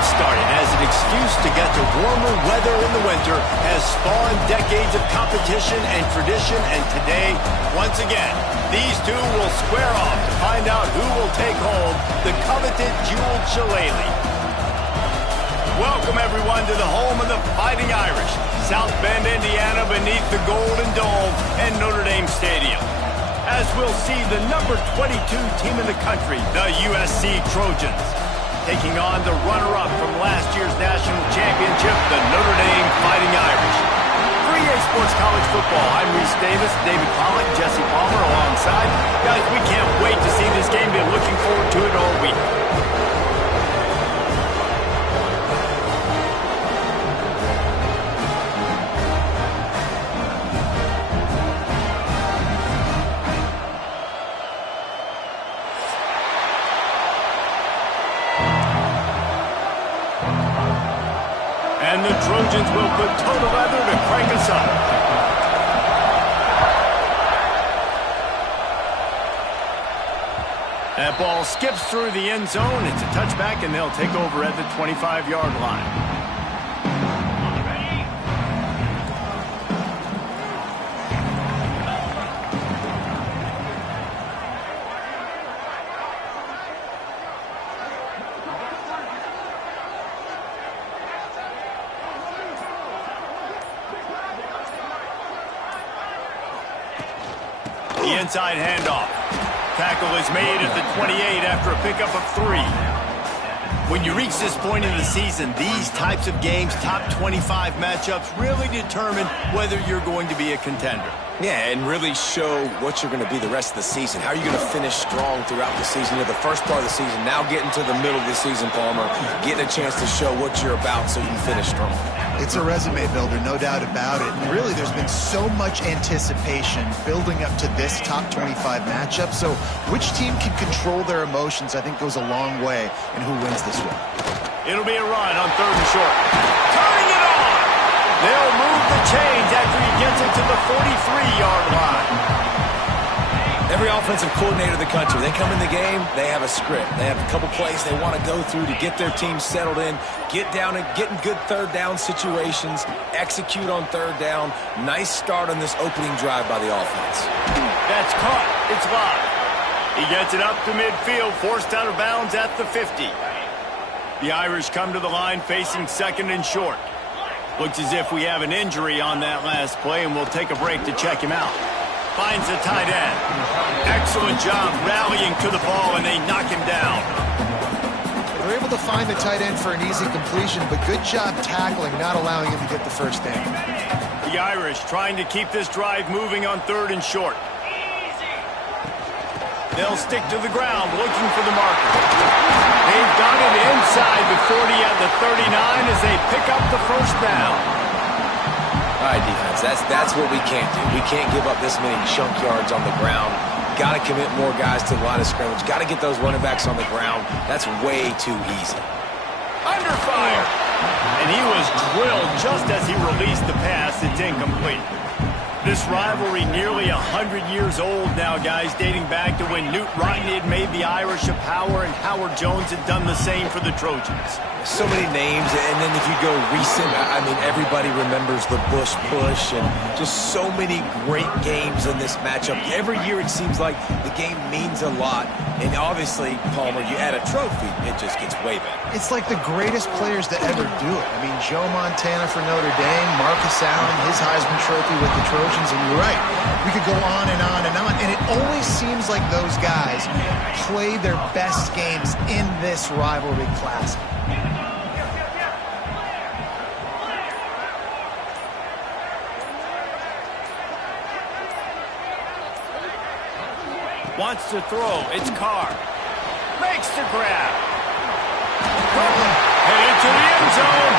it started as an excuse to get to warmer weather in the winter has spawned decades of competition and tradition, and today, once again, these two will square off to find out who will take home the coveted jeweled shillelagh. Welcome, everyone, to the home of the Fighting Irish, South Bend, Indiana, beneath the Golden Dome and Notre Dame Stadium. As we'll see the number 22 team in the country, the USC Trojans, taking on the runner-up from last year's national championship, the Notre Dame Fighting Irish. For EA Sports College Football, I'm Reese Davis, David Pollack, Jesse Palmer alongside. Guys, we can't wait to see this game. Been looking forward to it all week. And the Trojans will put toe to leather to crank us up. That ball skips through the end zone. It's a touchback, and they'll take over at the 25-yard line. The inside handoff. Tackle is made at the 28 after a pickup of 3. When you reach this point in the season, these types of games, top 25 matchups, really determine whether you're going to be a contender. Yeah, and really show what you're going to be the rest of the season. How are you going to finish strong throughout the season? You know, the first part of the season, now getting to the middle of the season, Palmer, getting a chance to show what you're about so you can finish strong. It's a resume builder, no doubt about it. And really, there's been so much anticipation building up to this top 25 matchup. So which team can control their emotions, I think, goes a long way in who wins this one. It'll be a run on 3rd and short. Turning it on! They'll move the chains after he gets it to the 43-yard line. Every offensive coordinator in the country, they come in the game, they have a script. They have a couple plays they want to go through to get their team settled in, get down and get in good third down situations, execute on 3rd down. Nice start on this opening drive by the offense. That's caught. It's live. He gets it up to midfield, forced out of bounds at the 50. The Irish come to the line facing 2nd and short. Looks as if we have an injury on that last play, and we'll take a break to check him out. Finds the tight end. Excellent job rallying to the ball, and they knock him down. They're able to find the tight end for an easy completion, but good job tackling, not allowing him to get the first down. The Irish trying to keep this drive moving on 3rd and short. They'll stick to the ground, looking for the marker. They've got it inside the 40 at the 39 as they pick up the first down. All right, defense, that's what we can't do. We can't give up this many chunk yards on the ground. Got to commit more guys to the line of scrimmage. Got to get those running backs on the ground. That's way too easy. Under fire. And he was drilled just as he released the pass. It's incomplete. This rivalry nearly 100 years old now, guys, dating back to when Knute Rockne had made the Irish a power and Howard Jones had done the same for the Trojans. So many names, and then if you go recent, I mean, everybody remembers the Bush push and just so many great games in this matchup. Every year it seems like the game means a lot, and obviously, Palmer, you add a trophy, it just gets way better. It's like the greatest players to ever do it. I mean, Joe Montana for Notre Dame, Marcus Allen, his Heisman Trophy with the Trojans, and you're right, we could go on and on and on, and it always seems like those guys play their best games in this rivalry classic. Wants to throw. It's Carr. Makes the grab. Headed to the end zone.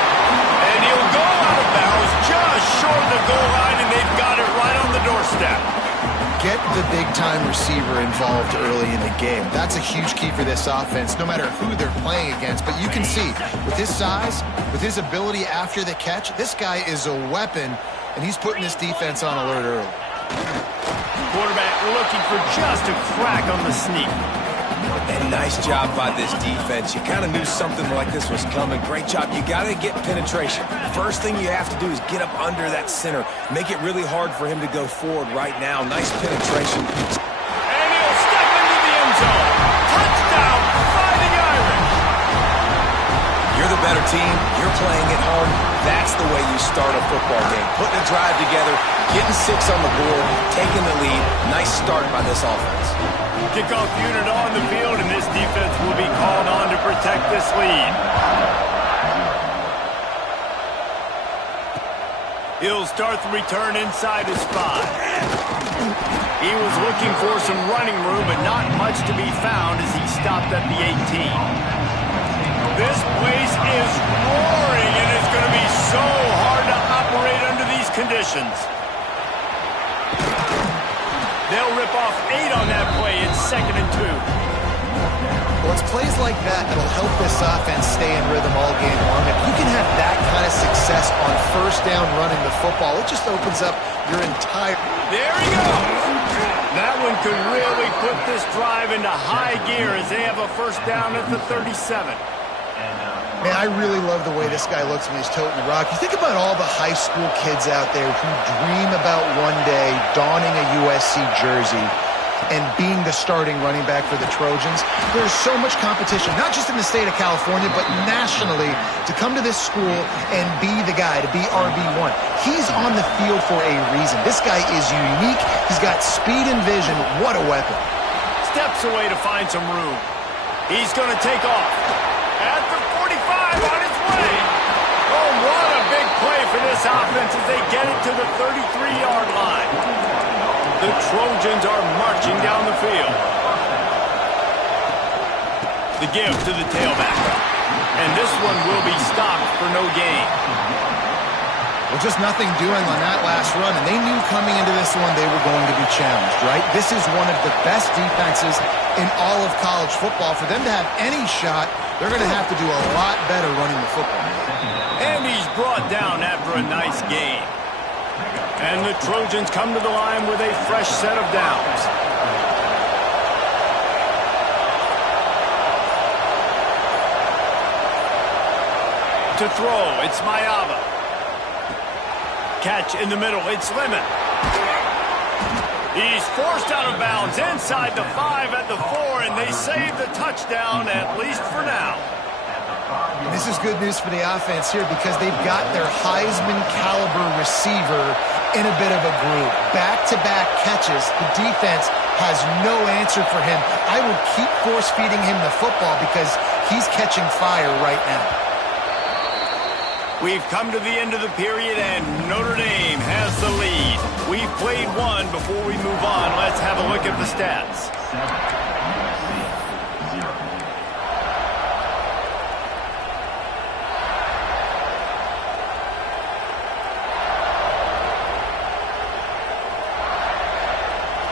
And he'll go out of bounds just short of the goal line, and they've got it right on the doorstep. Get the big-time receiver involved early in the game. That's a huge key for this offense, no matter who they're playing against. But you can see, with his size, with his ability after the catch, this guy is a weapon, and he's putting this defense on alert early. Quarterback looking for just a crack on the sneak. And nice job by this defense. You kind of knew something like this was coming. Great job. You got to get penetration. First thing you have to do is get up under that center. Make it really hard for him to go forward right now. Nice penetration. And he'll step into the end zone. Touchdown, Fighting Irish. You're the better team. You're playing at home. That's the way you start a football game. Putting a drive together, getting 6 on the board, taking the lead. Nice start by this offense. Kickoff unit on the field, and this defense will be called on to protect this lead. He'll start the return inside his 5. He was looking for some running room, but not much to be found as he stopped at the 18. This place is roaring, and it's going to be so hard to operate under these conditions. They'll rip off 8 on that play. It's 2nd and 2. Well, it's plays like that that'll help this offense stay in rhythm all game long. If you can have that kind of success on first down running the football, it just opens up your entire... There he goes! That one could really put this drive into high gear as they have a first down at the 37. Man, I really love the way this guy looks when he's toting the rock. You think about all the high school kids out there who dream about one day donning a USC jersey and being the starting running back for the Trojans. There's so much competition, not just in the state of California, but nationally, to come to this school and be the guy, to be RB1. He's on the field for a reason. This guy is unique. He's got speed and vision. What a weapon. Steps away to find some room. He's going to take off. At the 45 on its way. Oh, what a big play for this offense as they get it to the 33-yard line. The Trojans are marching down the field. The give to the tailback. And this one will be stopped for no gain. Well, just nothing doing on that last run, and they knew coming into this one they were going to be challenged, right? This is one of the best defenses in all of college football. For them to have any shot, they're going to have to do a lot better running the football. And he's brought down after a nice gain. And the Trojans come to the line with a fresh set of downs. To throw, it's Mayava. Catch in the middle, it's Lemon. He's forced out of bounds inside the 5 at the 4, and they save the touchdown, at least for now. And this is good news for the offense here because they've got their Heisman-caliber receiver in a bit of a groove. Back-to-back catches, the defense has no answer for him. I would keep force-feeding him the football because he's catching fire right now. We've come to the end of the period, and Notre Dame has the lead. We've played one. Before we move on, let's have a look at the stats.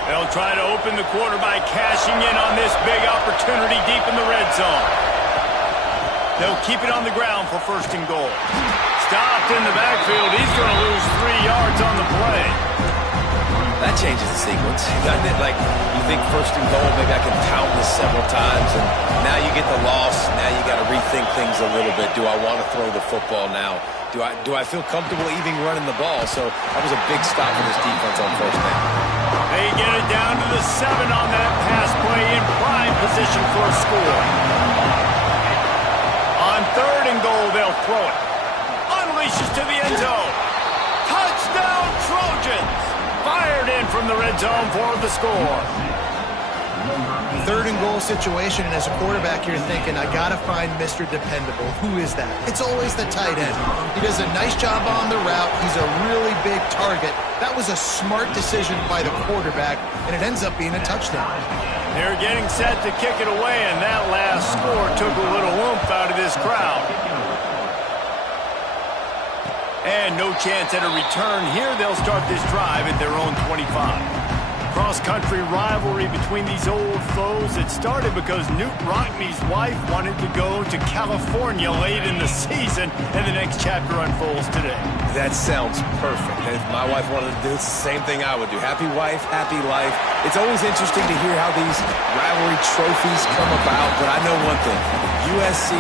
They'll try to open the quarter by cashing in on this big opportunity deep in the red zone. They'll keep it on the ground for 1st and goal. Stopped in the backfield. He's going to lose 3 yards on the play. That changes the sequence. Doesn't it? Like, you think 1st and goal, maybe I can pound this several times, and now you get the loss. Now you got to rethink things a little bit. Do I want to throw the football now? Do I feel comfortable even running the ball? So that was a big stop for this defense on 1st down. They get it down to the 7 on that pass play in prime position for a score. On 3rd and goal, they'll throw it. Unleashes to the end zone. Touchdown, Trojans! Fired in from the red zone for the score. 3rd and goal situation, and as a quarterback, you're thinking, I got to find Mr. Dependable. Who is that? It's always the tight end. He does a nice job on the route. He's a really big target. That was a smart decision by the quarterback, and it ends up being a touchdown. They're getting set to kick it away, and that last score took a little oomph out of this crowd. And no chance at a return here. They'll start this drive at their own 25. cross-country rivalry between these old foes. It started because Newt Rockne's wife wanted to go to California late in the season, and the next chapter unfolds today. That sounds perfect. If my wife wanted to do it, it's the same thing I would do. Happy wife, happy life. It's always interesting to hear how these rivalry trophies come about, but I know one thing. USC,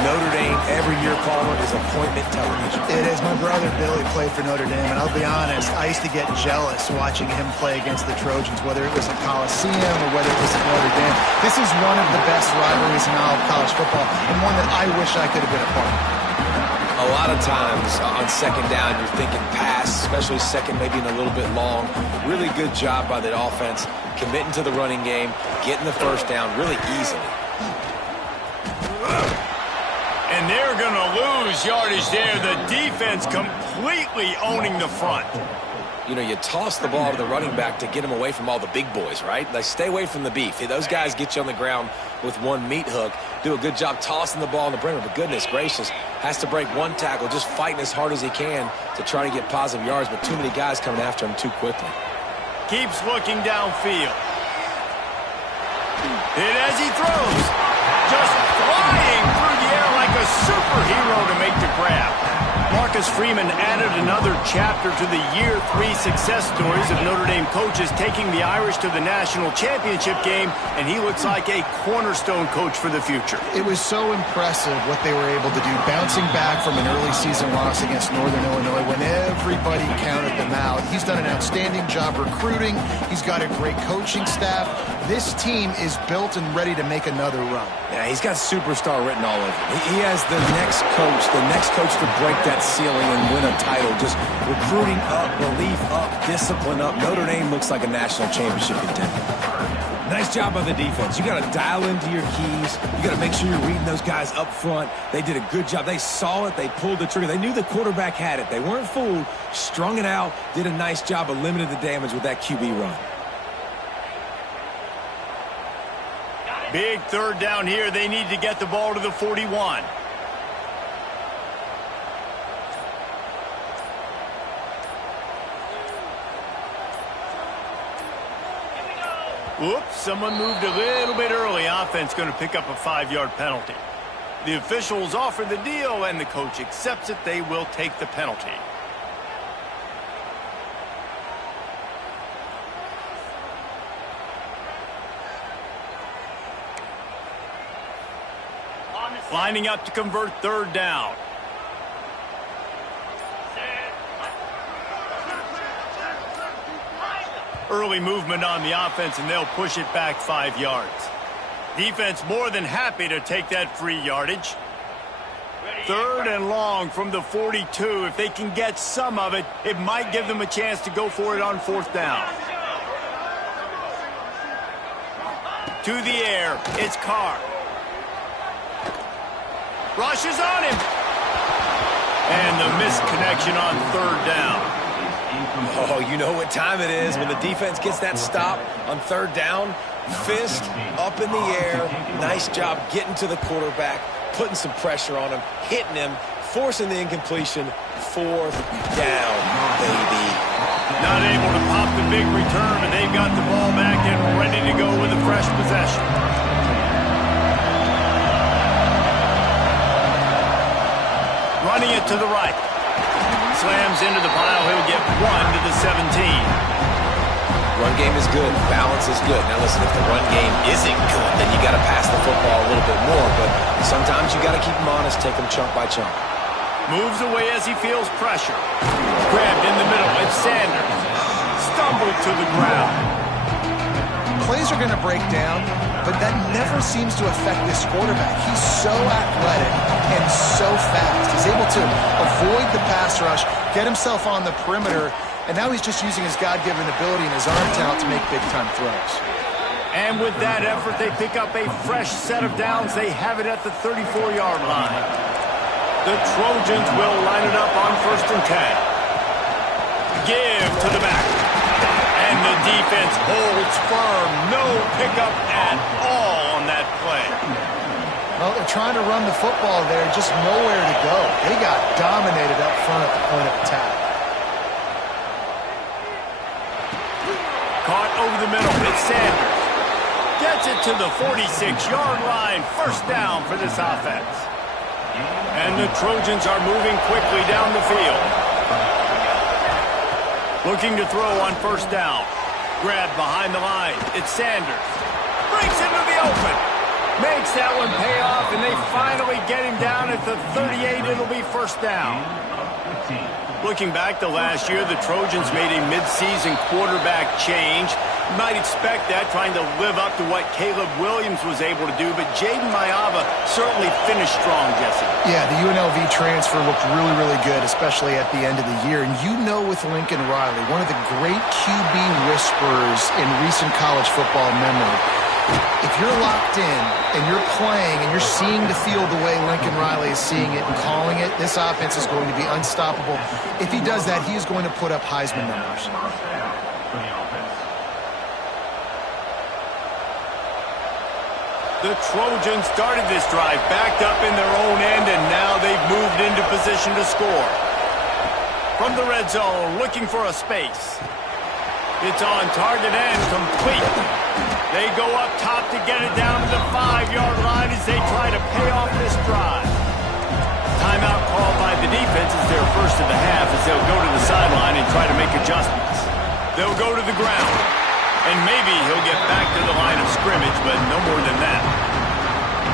Notre Dame, every year, Palmer, is appointment television. It is. My brother Billy played for Notre Dame, and I'll be honest, I used to get jealous watching him play against the Trojans, whether it was at Coliseum or whether it was at Notre Dame. This is one of the best rivalries in all of college football, and one that I wish I could have been a part of. A lot of times on second down, you're thinking pass, especially second, maybe in a little bit long. Really good job by the offense, committing to the running game, getting the first down really easily. And they're going to lose yardage there. The defense completely owning the front. You know, you toss the ball to the running back to get him away from all the big boys, right? Like, stay away from the beef. Those guys get you on the ground with one meat hook. Do a good job tossing the ball in the perimeter. But goodness gracious, has to break one tackle, just fighting as hard as he can to try to get positive yards, but too many guys coming after him too quickly. Keeps looking downfield. Hit as he throws. Just flying through the air like a superhero to make the grab. Marcus Freeman added another chapter to the Year 3 success stories of Notre Dame coaches, taking the Irish to the national championship game, and he looks like a cornerstone coach for the future. It was so impressive what they were able to do, bouncing back from an early season loss against Northern Illinois when everybody counted them out. He's done an outstanding job recruiting. He's got a great coaching staff. This team is built and ready to make another run. Yeah, he's got superstar written all over him. He has the next coach to break that ceiling and win a title. Just recruiting up, belief up, discipline up. Notre Dame looks like a national championship contender. Nice job by the defense. You got to dial into your keys. You got to make sure you're reading those guys up front. They did a good job. They saw it. They pulled the trigger. They knew the quarterback had it. They weren't fooled. Strung it out. Did a nice job of limiting the damage with that QB run. Big third down here. They need to get the ball to the 41. Whoops, someone moved a little bit early. Offense going to pick up a 5-yard penalty. The officials offer the deal, and the coach accepts it. They will take the penalty. Lining up to convert third down. Early movement on the offense, and they'll push it back 5 yards. Defense more than happy to take that free yardage. Third and long from the 42. If they can get some of it, it might give them a chance to go for it on fourth down. To the air, it's Carr. Rushes on him. And the missed connection on third down. Oh, you know what time it is when the defense gets that stop on third down. Fist up in the air. Nice job getting to the quarterback, putting some pressure on him, hitting him, forcing the incompletion. Fourth down, baby. Not able to pop the big return, but they've got the ball back and ready to go with a fresh possession. Running it to the right. Slams into the pile. He'll get 1 to the 17. Run game is good. Balance is good. Now listen, if the run game isn't good, then you got to pass the football a little bit more. But sometimes you got to keep them honest, take them chunk by chunk. Moves away as he feels pressure. Grabbed in the middle. It's Sanders. Stumbled to the ground. Plays are going to break down, but that never seems to affect this quarterback. He's so athletic and so fast. He's able to avoid the pass rush, get himself on the perimeter, and now he's just using his God-given ability and his arm talent to make big-time throws. And with that effort, they pick up a fresh set of downs. They have it at the 34-yard line. The Trojans will line it up on 1st and 10. Give to the back. And the defense holds firm. No pickup at all on that play. Well, they're trying to run the football there, just nowhere to go. They got dominated up front at the point of attack. Caught over the middle. It's Sanders. Gets it to the 46-yard line. First down for this offense. And the Trojans are moving quickly down the field. Looking to throw on first down. Grabbed behind the line. It's Sanders. Brings into the open. Makes that one pay off, and they finally get him down at the 38. It'll be first down. Looking back to last year, the Trojans made a midseason quarterback change. You might expect that, trying to live up to what Caleb Williams was able to do, but Jaden Maiava certainly finished strong, Jesse. Yeah, the UNLV transfer looked really, really good, especially at the end of the year. And you know, with Lincoln Riley, one of the great QB whisperers in recent college football memory, if you're locked in and you're playing and you're seeing the field the way Lincoln Riley is seeing it and calling it, this offense is going to be unstoppable. If he does that, he is going to put up Heisman numbers. The Trojans started this drive backed up in their own end, and now they've moved into position to score. From the red zone, looking for a space. It's on target and complete. They go up top to get it down to the 5-yard line as they try to pay off this drive. Timeout called by the defense is their first of the half as they'll go to the sideline and try to make adjustments. They'll go to the ground. And maybe he'll get back to the line of scrimmage, but no more than that.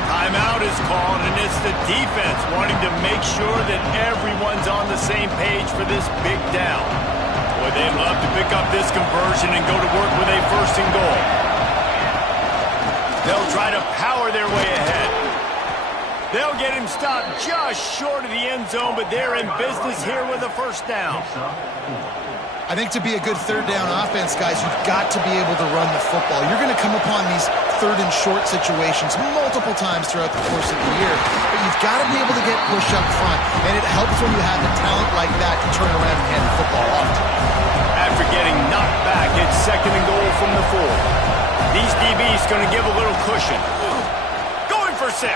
Timeout is called, and it's the defense wanting to make sure that everyone's on the same page for this big down. Boy, they'd love to pick up this conversion and go to work with a first and goal. They'll try to power their way ahead. They'll get him stopped just short of the end zone, but they're in business here with a first down. I think to be a good third down offense, guys, you've got to be able to run the football. You're going to come upon these third and short situations multiple times throughout the course of the year, but you've got to be able to get push up front, and it helps when you have a talent like that to turn around and hand the football off. After getting knocked back, it's second and goal from the 4. These DBs going to give a little cushion. Going for 6.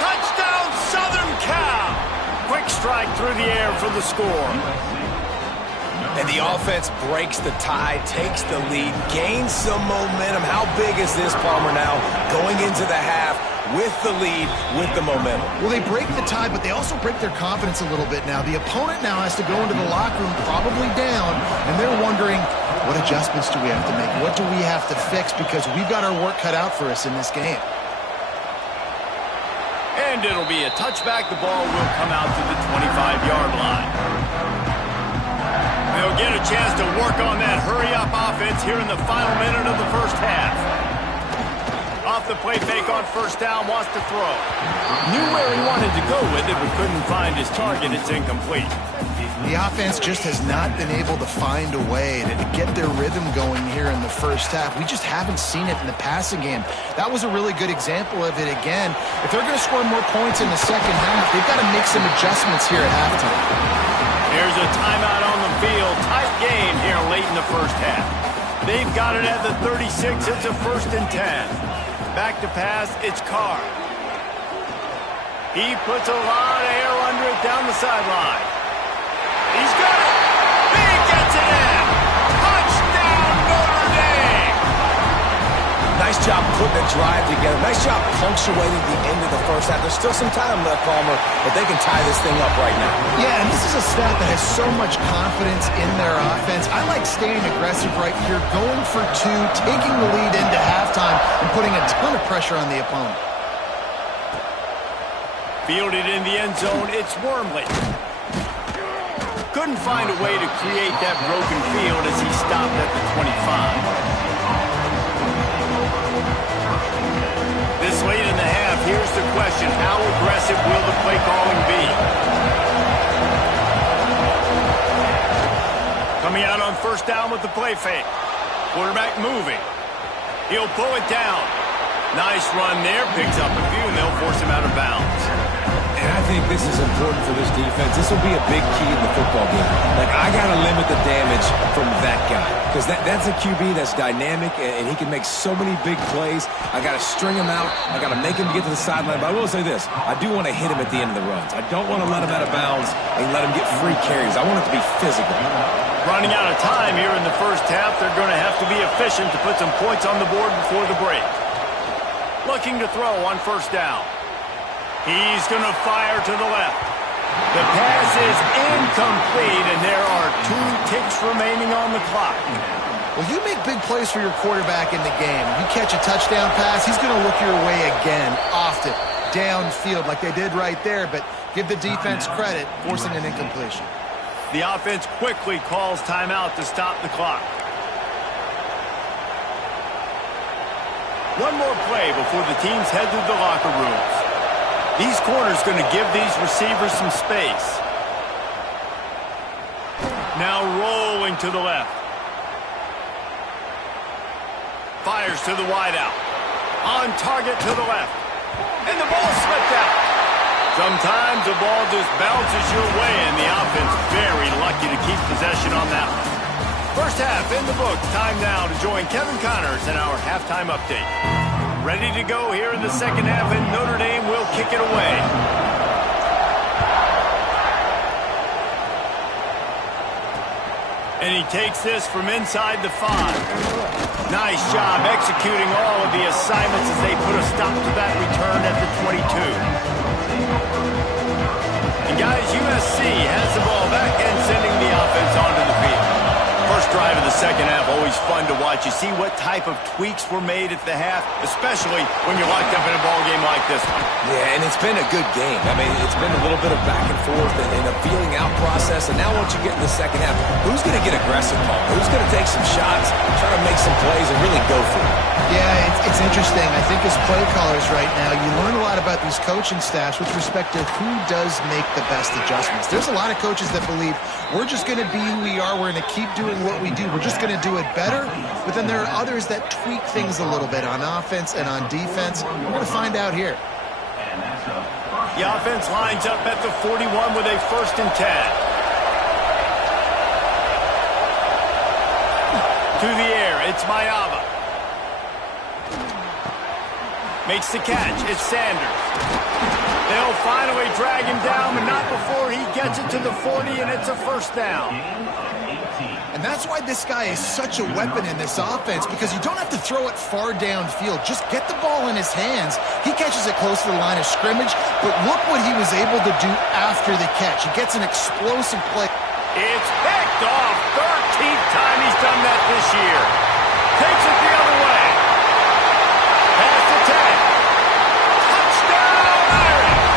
Touchdown, Southern Cal! Quick strike through the air for the score. And the offense breaks the tie, takes the lead, gains some momentum. How big is this, Palmer, now going into the half with the lead, with the momentum? Well, they break the tie, but they also break their confidence a little bit now. The opponent now has to go into the locker room probably down, and they're wondering, what adjustments do we have to make? What do we have to fix? Because we've got our work cut out for us in this game. And it'll be a touchback. The ball will come out to the 25-yard line. They'll get a chance to work on that hurry-up offense here in the final minute of the first half. Off the play fake on first down, wants to throw. Knew where he wanted to go with it, but couldn't find his target. It's incomplete. The offense just has not been able to find a way to get their rhythm going here in the first half. We just haven't seen it in the passing game. That was a really good example of it again. If they're going to score more points in the second half, they've got to make some adjustments here at halftime. Here's a timeout on the field. Tight game here late in the first half. They've got it at the 36. It's a 1st and 10. Back to pass. It's Carr. He puts a lot of air under it down the sideline. He's got it. He gets it in. Touchdown, Notre Dame. Nice job putting the drive together. Nice job punctuating the end of the first half. There's still some time left, Palmer, but they can tie this thing up right now. Yeah, and this is a staff that has so much confidence in their offense. I like staying aggressive right here, going for 2, taking the lead into halftime, and putting a ton of pressure on the opponent. Fielded in the end zone, it's Wormley. Couldn't find a way to create that broken field as he stopped at the 25. This late in the half, here's the question. How aggressive will the play calling be? Coming out on first down with the play fake. Quarterback moving. He'll pull it down. Nice run there. Picks up a few, and they'll force him out of bounds. And I think this is important for this defense. This will be a big key in the football game. Like, I got to limit the damage from that guy. Because that's a QB that's dynamic, and he can make so many big plays. I got to string him out. I got to make him get to the sideline. But I will say this. I do want to hit him at the end of the runs. I don't want to let him out of bounds and let him get free carries. I want it to be physical. Running out of time here in the first half. They're going to have to sufficient to put some points on the board before the break. Looking to throw on first down. He's going to fire to the left. The pass is incomplete, and there are 2 ticks remaining on the clock. Well, you make big plays for your quarterback in the game. You catch a touchdown pass, he's going to look your way again, often, downfield like they did right there, but give the defense credit, forcing an incompletion. The offense quickly calls timeout to stop the clock. One more play before the teams head to the locker rooms. These corners going to give these receivers some space. Now rolling to the left. Fires to the wideout. On target to the left. And the ball slipped out. Sometimes the ball just bounces your way, and the offense very lucky to keep possession on that one. First half in the books. Time now to join Kevin Connors in our halftime update. Ready to go here in the second half, and Notre Dame will kick it away. And he takes this from inside the 5. Nice job executing all of the assignments as they put a stop to that return at the 22. And guys, USC has the ball back and sending the offense onto the field. First drive of the second half, always fun to watch. You see what type of tweaks were made at the half, especially when you're locked up in a ball game like this one. Yeah, and it's been a good game. I mean, it's been a little bit of back and forth and a feeling out process. And now once you get in the second half, who's going to get aggressive, Paul? Who's going to take some shots, try to make some plays, and really go for it? Yeah, it's interesting. I think as play callers right now, you learn a lot about these coaching staffs with respect to who does make the best adjustments. There's a lot of coaches that believe we're just going to be who we are. We're going to keep doing what we do. We're just going to do it better. But then there are others that tweak things a little bit on offense and on defense. We're going to find out here. The offense lines up at the 41 with a 1st and 10. To the air, it's Mayava. Makes the catch, it's Sanders. They'll finally drag him down, but not before he gets it to the 40, and it's a 1st down. And that's why this guy is such a weapon in this offense, because you don't have to throw it far downfield. Just get the ball in his hands. He catches it close to the line of scrimmage, but look what he was able to do after the catch. He gets an explosive play. It's picked off. 13th time he's done that this year. Takes it the other way. Pass to 10. Touchdown, Irish.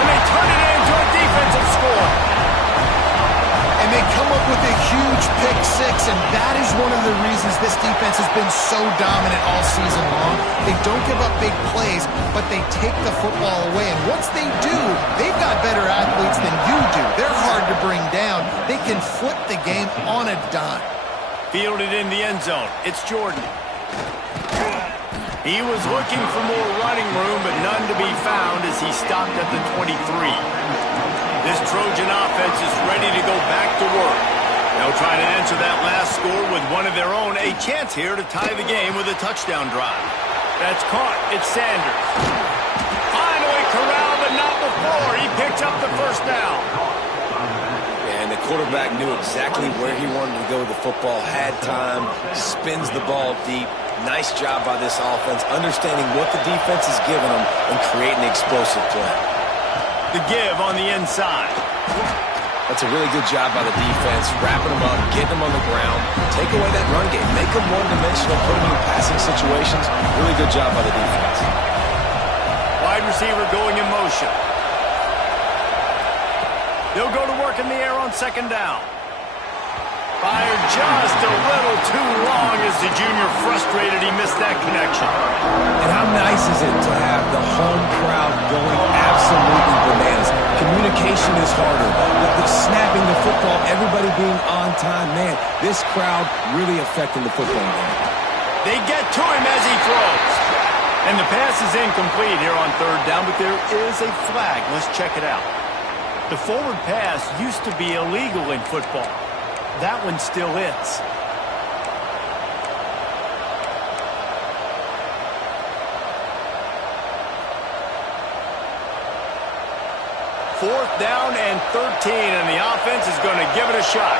And they turn it into a defensive score. And they come up with a huge pick 6, and that is one of the reasons this defense has been so dominant all season long. They don't give up big plays, but they take the football away. And once they do, they've got better athletes than you do. They're hard to bring down. They can flip the game on a dime. Fielded in the end zone. It's Jordan. He was looking for more running room, but none to be found as he stopped at the 23. This Trojan offense is ready to go back to work. They'll try to answer that last score with one of their own. A chance here to tie the game with a touchdown drive. That's caught. It's Sanders. Finally corralled, but not before. He picks up the 1st down. And the quarterback knew exactly where he wanted to go with the football, had time, spins the ball deep. Nice job by this offense, understanding what the defense is giving them and creating the explosive play. The give on the inside. That's a really good job by the defense, wrapping them up, getting them on the ground, take away that run game, make them one-dimensional, put them in passing situations. Really good job by the defense. Wide receiver going in motion. They'll go to work in the air on 2nd down. Fired just a little too long as the junior frustrated he missed that connection. And how nice is it to have the home crowd going absolutely bananas? Communication is harder. The snapping the football, everybody being on time. Man, this crowd really affecting the football game. They get to him as he throws. And the pass is incomplete here on 3rd down, but there is a flag. Let's check it out. The forward pass used to be illegal in football. That one still is. Fourth down and 13, and the offense is going to give it a shot.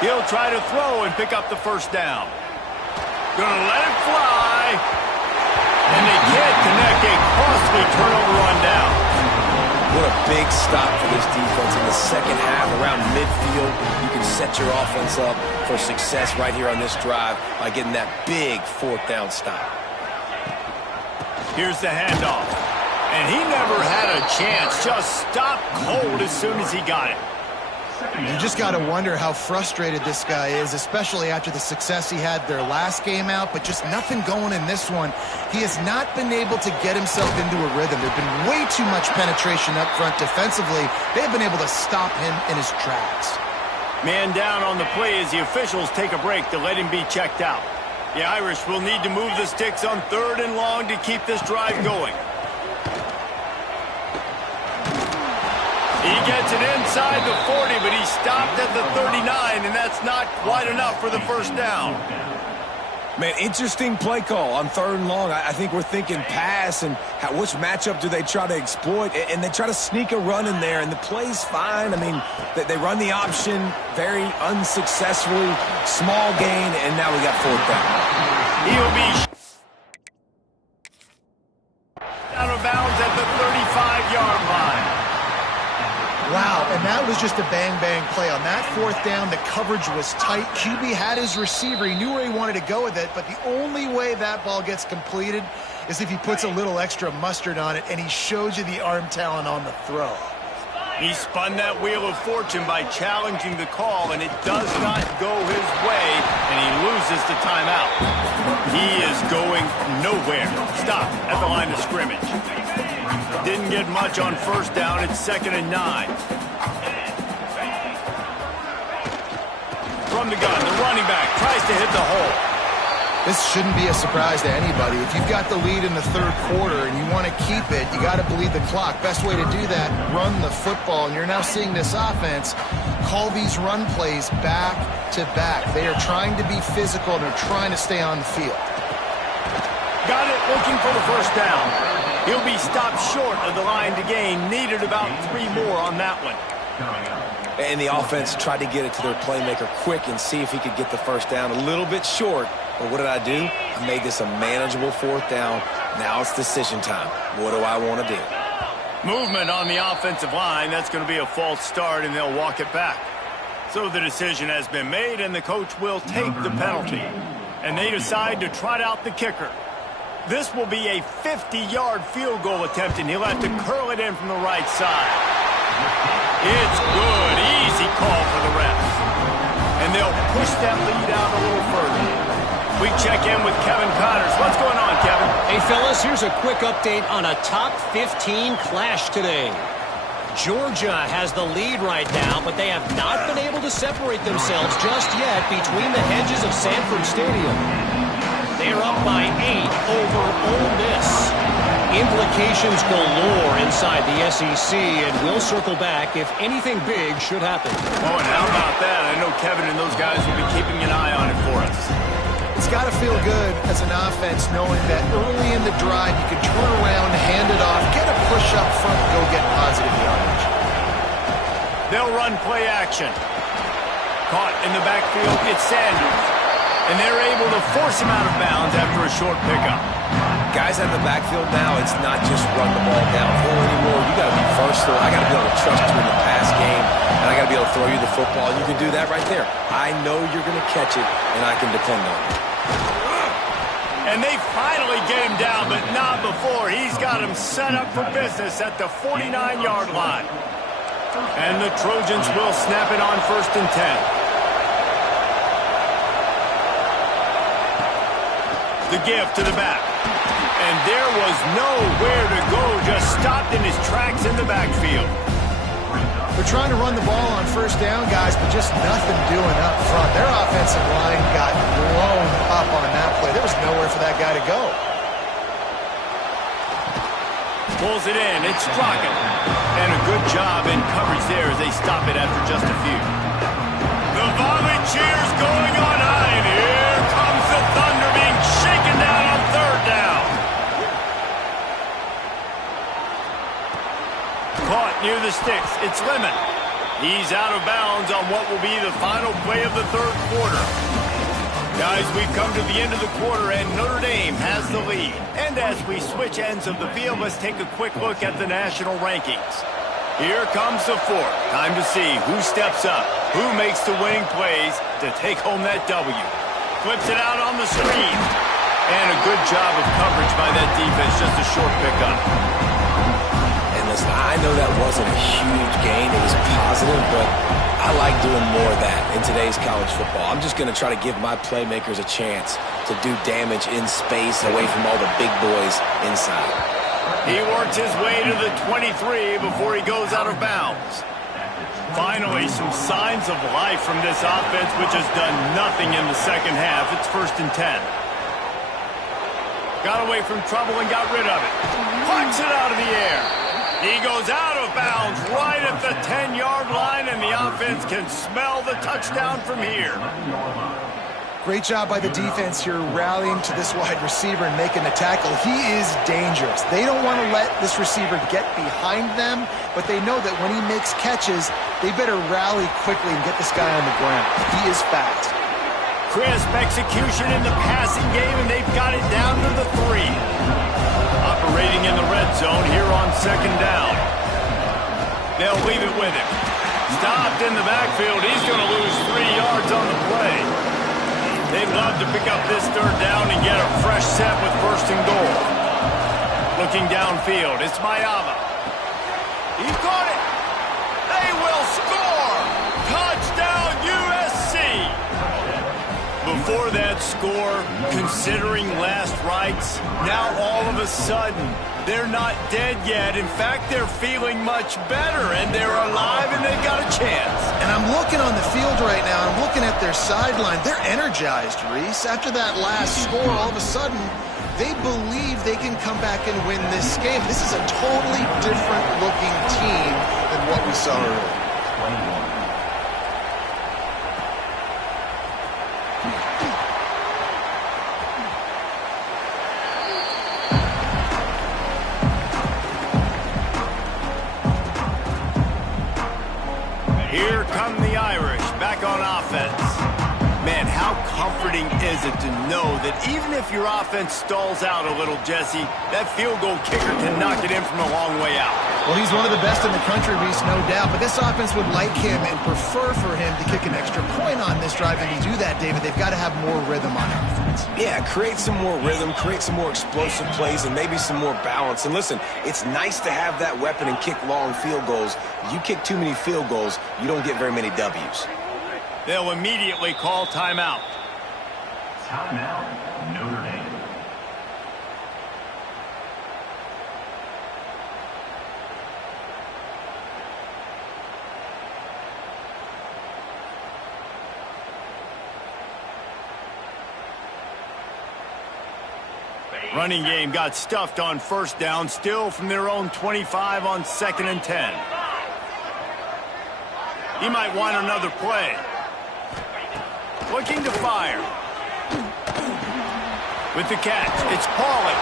He'll try to throw and pick up the first down. Gonna let it fly. And they can't connect. A costly turnover on down. What a big stop for this defense in the second half around midfield. You can set your offense up for success right here on this drive by getting that big fourth down stop. Here's the handoff. And he never had a chance. Just stopped cold as soon as he got it. You just got to wonder how frustrated this guy is, especially after the success he had their last game out, but just nothing going in this one. He has not been able to get himself into a rhythm. There's been way too much penetration up front defensively. They've been able to stop him in his tracks. Man down on the play as the officials take a break to let him be checked out. The Irish will need to move the sticks on 3rd and long to keep this drive going. He gets it inside the 40, but he stopped at the 39, and that's not quite enough for the first down. Man, interesting play call on 3rd and long. I think we're thinking pass and which matchup do they try to exploit, and they try to sneak a run in there, and the play's fine. I mean, they run the option very unsuccessfully, small gain, and now we got 4th down. He'll be out of bounds at the 35-yard line. Wow, and that was just a bang-bang play. On that 4th down, the coverage was tight. QB had his receiver. He knew where he wanted to go with it, but the only way that ball gets completed is if he puts a little extra mustard on it, and he shows you the arm talent on the throw. He spun that wheel of fortune by challenging the call, and it does not go his way, and he loses the timeout. He is going nowhere. Stop at the line of scrimmage. Didn't get much on 1st down. It's 2nd and 9. From the gun, the running back tries to hit the hole. This shouldn't be a surprise to anybody. If you've got the lead in the 3rd quarter and you want to keep it, you got to bleed the clock. Best way to do that, run the football. And you're now seeing this offense call these run plays back to back. They are trying to be physical, and they're trying to stay on the field. Got it, looking for the first down. He'll be stopped short of the line to gain. Needed about 3 more on that one. And the offense tried to get it to their playmaker quick and see if he could get the first down. A little bit short, but what did I do? I made this a manageable 4th down. Now it's decision time. What do I want to do? Movement on the offensive line. That's going to be a false start, and they'll walk it back. So the decision has been made, and the coach will take the penalty. And they decide to trot out the kicker. This will be a 50-yard field goal attempt, and he'll have to curl it in from the right side. It's good. Easy call for the refs. And they'll push that lead out a little further. We check in with Kevin Connors. What's going on, Kevin? Hey, fellas, here's a quick update on a top 15 clash today. Georgia has the lead right now, but they have not been able to separate themselves just yet between the hedges of Sanford Stadium. They're up by 8 over Ole Miss. Implications galore inside the SEC, and we'll circle back if anything big should happen. Oh, and how about that? I know Kevin and those guys will be keeping an eye on it for us. It's got to feel good as an offense knowing that early in the drive you can turn around, hand it off, get a push up front, go get positive yardage. They'll run play action. Caught in the backfield, it's Sanders. And they're able to force him out of bounds after a short pickup. Guys out of the backfield now, it's not just run the ball downhill anymore. You got to be versatile. I got to be able to trust you in the pass game, and I got to be able to throw you the football. And you can do that right there. I know you're going to catch it, and I can depend on it. And they finally get him down, but not before. He's got him set up for business at the 49-yard line. And the Trojans will snap it on 1st and 10. The give to the back. And there was nowhere to go, just stopped in his tracks in the backfield. They're trying to run the ball on 1st down, guys, but just nothing doing up front. Their offensive line got blown up on that play. There was nowhere for that guy to go. Pulls it in. It's Strocken. And a good job in coverage there as they stop it after just a few. The Volley cheers going on high, and here comes the Thunder being shaken down on 3rd down. Caught near the sticks. It's Lemon. He's out of bounds on what will be the final play of the third quarter. Guys, we've come to the end of the quarter, and Notre Dame has the lead. And as we switch ends of the field, let's take a quick look at the national rankings. Here comes the fourth. Time to see who steps up, who makes the winning plays to take home that W. Flips it out on the screen. And a good job of coverage by that defense, just a short pickup. And listen, I know that wasn't a huge gain. It was positive, but I like doing more of that in today's college football. I'm just going to try to give my playmakers a chance to do damage in space away from all the big boys inside. He works his way to the 23 before he goes out of bounds. Finally, some signs of life from this offense, which has done nothing in the second half. It's 1st and 10. Got away from trouble and got rid of it. Plucks it out of the air. He goes out of bounds right at the 10-yard line, and the offense can smell the touchdown from here. Great job by the defense here rallying to this wide receiver and making the tackle. He is dangerous. They don't want to let this receiver get behind them, but they know that when he makes catches, they better rally quickly and get this guy on the ground. He is fast. Crisp execution in the passing game, and they've got it down to the 3. Operating in the red zone here on 2nd down. They'll leave it with him. Stopped in the backfield. He's going to lose 3 yards on the play. They'd love to pick up this 3rd down and get a fresh set with 1st and goal. Looking downfield, it's Mayava. He caught it. They will score. Touchdown USC. Before that score, considering last rites, now all of a sudden, they're not dead yet. In fact, they're feeling much better, and they're alive, and they've got a chance. And I'm looking on the field right now. I'm looking at their sideline. They're energized, Reese. After that last score, all of a sudden, they believe they can come back and win this game. This is a totally different-looking team than what we saw earlier. Here come the Irish back on offense. Man, how comforting is it to know that even if your offense stalls out a little, Jesse, that field goal kicker can knock it in from a long way out. Well, he's one of the best in the country, Reese, no doubt. But this offense would like him and prefer for him to kick an extra point on this drive. And to do that, David, they've got to have more rhythm on offense. Yeah, create some more rhythm, create some more explosive plays, and maybe some more balance. And listen, it's nice to have that weapon and kick long field goals. You kick too many field goals, you don't get very many W's. They'll immediately call timeout. Timeout, Notre Dame. Running game got stuffed on 1st down, still from their own 25 on 2nd and 10. He might want another play. Looking to fire. With the catch, it's Pauly.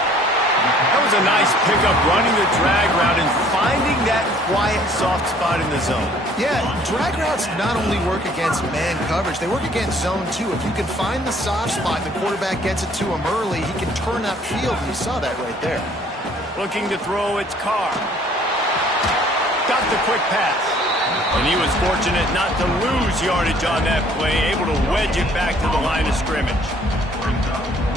That was a nice pickup, running the drag route and finding that quiet, soft spot in the zone. Yeah, drag routes not only work against man coverage, they work against zone too. If you can find the soft spot and the quarterback gets it to him early, he can turn that field, and you saw that right there. Looking to throw, it's Carr. Got the quick pass. And he was fortunate not to lose yardage on that play, able to wedge it back to the line of scrimmage.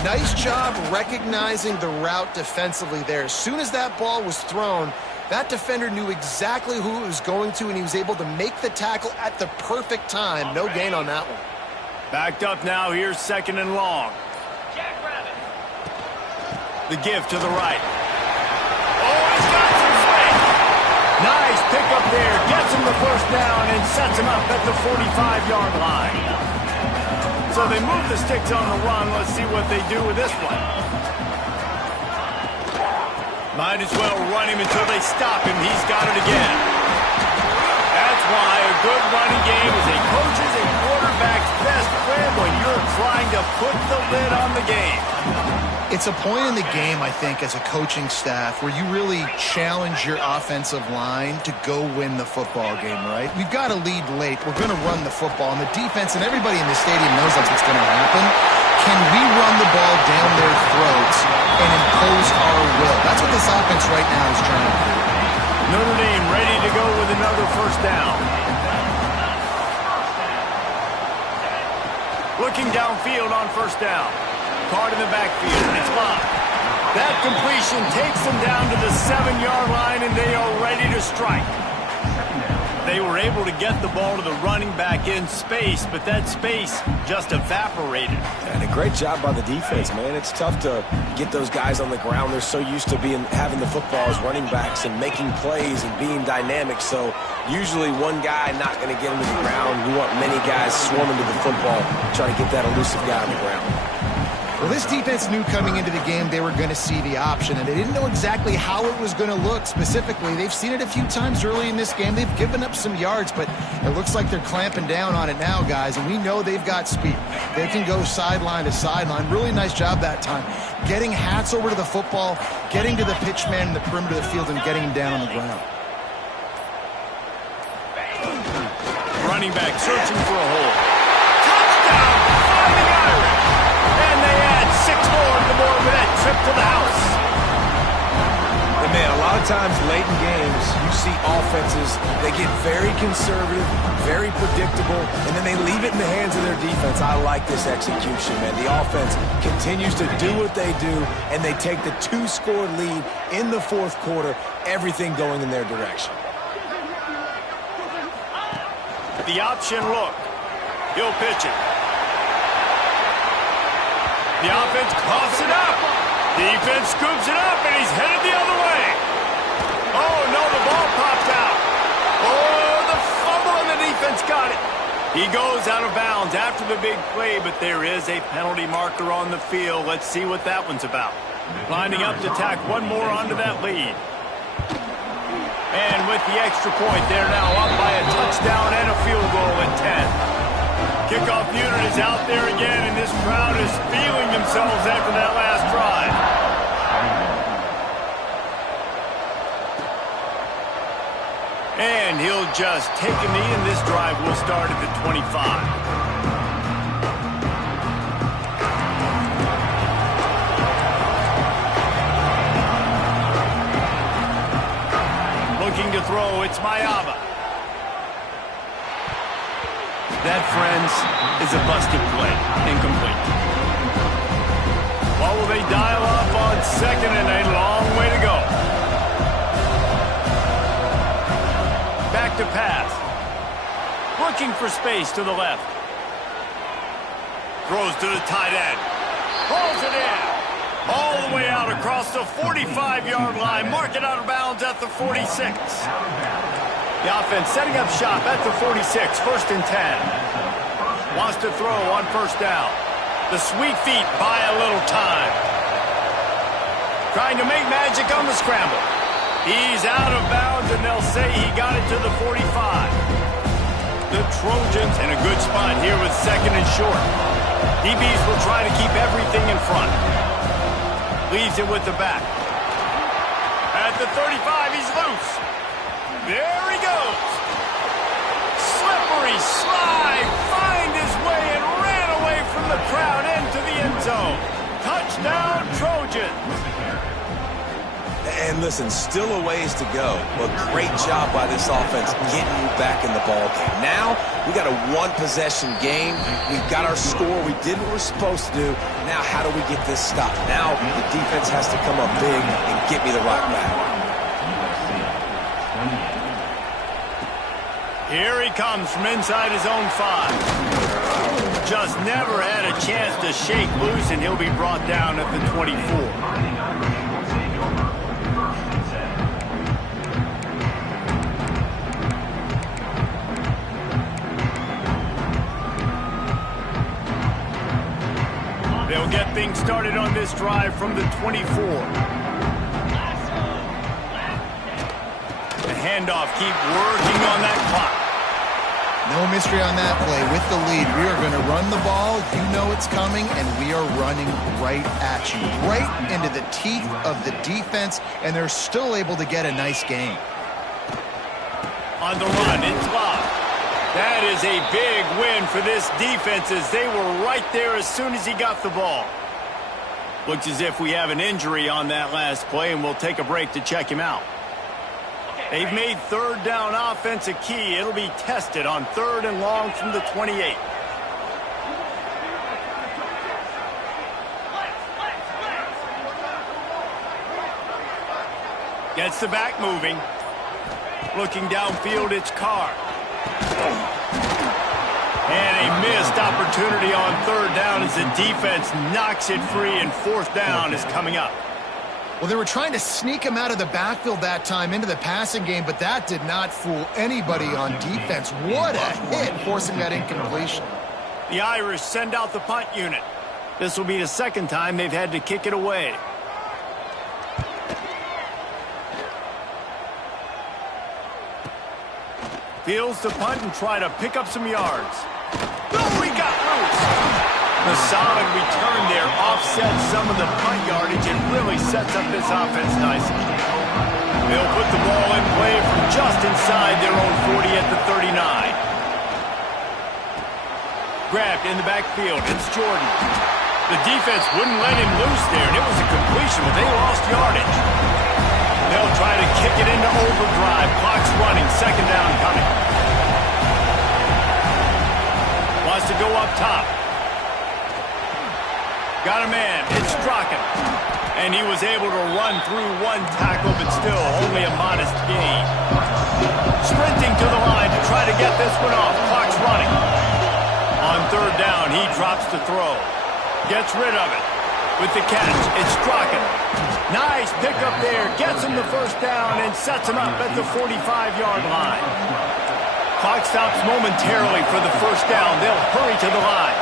Nice job recognizing the route defensively there. As soon as that ball was thrown, that defender knew exactly who it was going to, and he was able to make the tackle at the perfect time. No gain on that one. Backed up now, here's 2nd and long. The give to the right. Oh, he's got some space. Nice pickup there. Gets him the 1st down and sets him up at the 45-yard line. So they move the sticks on the run. Let's see what they do with this one. Might as well run him until they stop him. He's got it again. That's why a good running game is a coach's and quarterback's best friend when you're trying to put the lid on the game. It's a point in the game, I think, as a coaching staff where you really challenge your offensive line to go win the football game, right? We've got to lead late. We're going to run the football. And the defense and everybody in the stadium knows that's what's going to happen. Can we run the ball down their throats and impose our will? That's what this offense right now is trying to do. Notre Dame ready to go with another first down. Looking downfield on first down. Card in the backfield. It's blocked. That completion takes them down to the 7-yard line, and they are ready to strike. They were able to get the ball to the running back in space, but that space just evaporated. And a great job by the defense, man. It's tough to get those guys on the ground. They're so used to having the football as running backs and making plays and being dynamic. So usually one guy not going to get him to the ground. You want many guys swarming to the football, trying to get that elusive guy on the ground. Well, this defense knew coming into the game they were going to see the option, and they didn't know exactly how it was going to look specifically. They've seen it a few times early in this game. They've given up some yards, but it looks like they're clamping down on it now, guys, and we know they've got speed. They can go sideline to sideline. Really nice job that time. Getting Hats over to the football, getting to the pitch man in the perimeter of the field, and getting him down on the ground. Running back searching for a hole. Touchdown! Fighting Irish! And they add 6 more to the board with that trip to the house. And man, a lot of times late in games, you see offenses, they get very conservative, very predictable, and then they leave it in the hands of their defense. I like this execution, man. The offense continues to do what they do, and they take the 2-score lead in the fourth quarter, everything going in their direction. The option look. He'll pitch it. The offense coughs it up. Defense scoops it up, and he's headed the other way. Oh, no, the ball popped out. Oh, the fumble, and the defense got it. He goes out of bounds after the big play, but there is a penalty marker on the field. Let's see what that one's about. Lining up to tack one more onto that lead. And with the extra point, they're now up by a touchdown and a field goal at 10. Kickoff unit is out there again, and this crowd is feeling themselves after that last drive. And he'll just take a knee, and this drive will start at the 25. Looking to throw, it's Mayaba. That, friends, is a busted play. Incomplete. What will they dial up on second, and a long way to go. Back to pass. Looking for space to the left. Throws to the tight end. Pulls it in. All the way out across the 45-yard line. Mark it out of bounds at the 46. The offense setting up shop at the 46. First and 10. Wants to throw on first down. The sweet feet buy a little time. Trying to make magic on the scramble. He's out of bounds, and they'll say he got it to the 45. The Trojans in a good spot here with second and short. DBs will try to keep everything in front. Leaves it with the back. At the 35, he's loose. There he goes. Slippery slide. Find his way and ran away from the crowd into the end zone. Touchdown, Trojans. And listen, still a ways to go, but great job by this offense getting you back in the ball game. Now, we got a one-possession game. We've got our score. We did what we're supposed to do. Now, how do we get this stopped? Now, the defense has to come up big and get me the rock back. Here he comes from inside his own 5. Just never had a chance to shake loose, and he'll be brought down at the 24. They'll get things started on this drive from the 24. The handoff, keep working on that clock. No mystery on that play. With the lead, we are going to run the ball. You know it's coming, and we are running right at you, right into the teeth of the defense, and they're still able to get a nice gain. On the run, it's Love. That is a big win for this defense as they were right there as soon as he got the ball. Looks as if we have an injury on that last play, and we'll take a break to check him out. They've made third down offense a key. It'll be tested on 3rd and long from the 28. Gets the back moving. Looking downfield, it's Carr. And a missed opportunity on 3rd down as the defense knocks it free, and 4th down is coming up. Well, they were trying to sneak him out of the backfield that time into the passing game, but that did not fool anybody on defense. What a hit, forcing that incompletion. The Irish send out the punt unit. This will be the 2nd time they've had to kick it away. Fields to punt and try to pick up some yards. Oh, he got loose. The solid return there offsets some of the punt yardage and really sets up this offense nicely. They'll put the ball in play from just inside their own 40 at the 39. Grabbed in the backfield. It's Jordan. The defense wouldn't let him loose there, and it was a completion, but they lost yardage. They'll try to kick it into overdrive. Clock's running. 2nd down coming. Wants to go up top. Got a man. It's Strachan. And he was able to run through one tackle, but still only a modest gain. Sprinting to the line to try to get this one off. Clock's running. On 3rd down, he drops to throw. Gets rid of it. With the catch, it's Strachan. Nice pickup there. Gets him the 1st down and sets him up at the 45-yard line. Clock stops momentarily for the 1st down. They'll hurry to the line.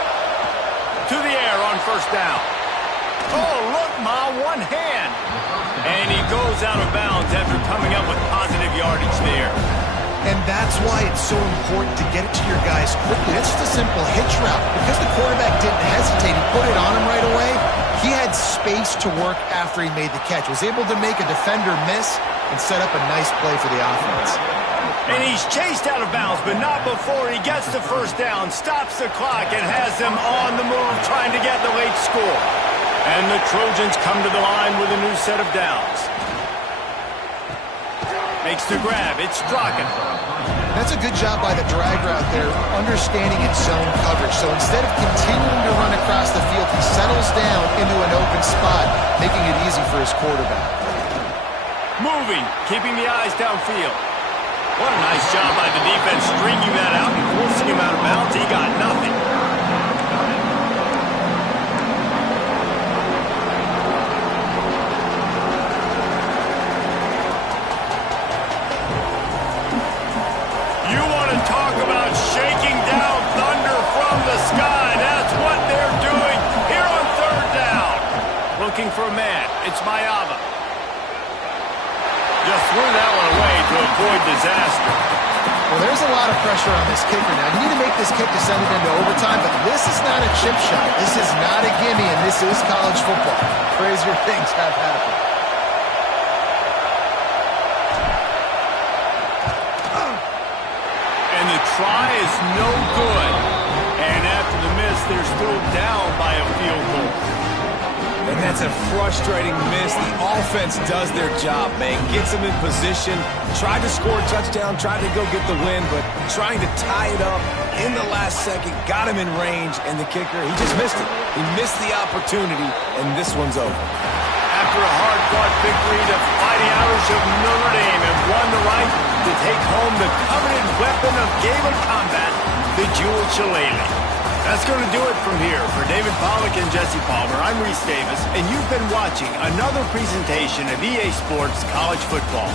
To the air on 1st down. Oh, look, Ma, one hand. And he goes out of bounds after coming up with positive yardage there. And that's why it's so important to get it to your guys quickly. It's just a simple hitch route. Because the quarterback didn't hesitate, he put it on him right away. He had space to work after he made the catch. Was able to make a defender miss and set up a nice play for the offense. And he's chased out of bounds, but not before he gets the 1st down, stops the clock, and has them on the move trying to get the late score. And the Trojans come to the line with a new set of downs. Makes the grab. It's Strachan. That's a good job by the drag route there, understanding its zone coverage. So instead of continuing to run across the field, he settles down into an open spot, making it easy for his quarterback. Moving, keeping the eyes downfield. What a nice job by the defense stringing that out and forcing him out of bounds. He got nothing. You want to talk about shaking down thunder from the sky. That's what they're doing here on 3rd down. Looking for a man. It's Mayava. Just threw that one away to avoid disaster. Well, there's a lot of pressure on this kicker now. You need to make this kick to send it into overtime, but this is not a chip shot. This is not a gimme, and this is college football. Crazier things have happened. And the try is no good. And after the miss, they're still down by a field goal. And that's a frustrating miss. The offense does their job, man. Gets them in position. Tried to score a touchdown. Tried to go get the win, but trying to tie it up in the last second. Got him in range, and the kicker, he just missed it. He missed the opportunity, and this one's over. After a hard-fought victory, the Fighting Irish of Notre Dame have won the right to take home the coveted weapon of Gaelic combat, the Jewel Shillelagh. That's going to do it from here. For David Pollack and Jesse Palmer, I'm Reese Davis, and you've been watching another presentation of EA Sports College Football.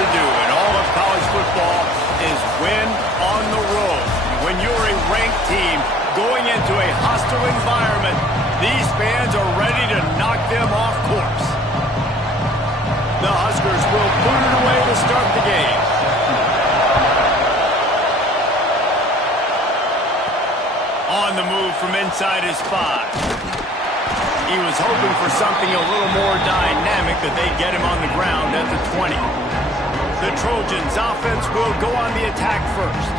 to do in all of college football is win on the road. When you're a ranked team going into a hostile environment, these fans are ready to knock them off course. The Huskers will put it away to start the game. On the move from inside his 5. He was hoping for something a little more dynamic, that they'd get him on the ground at the 20. The Trojans' offense will go on the attack first.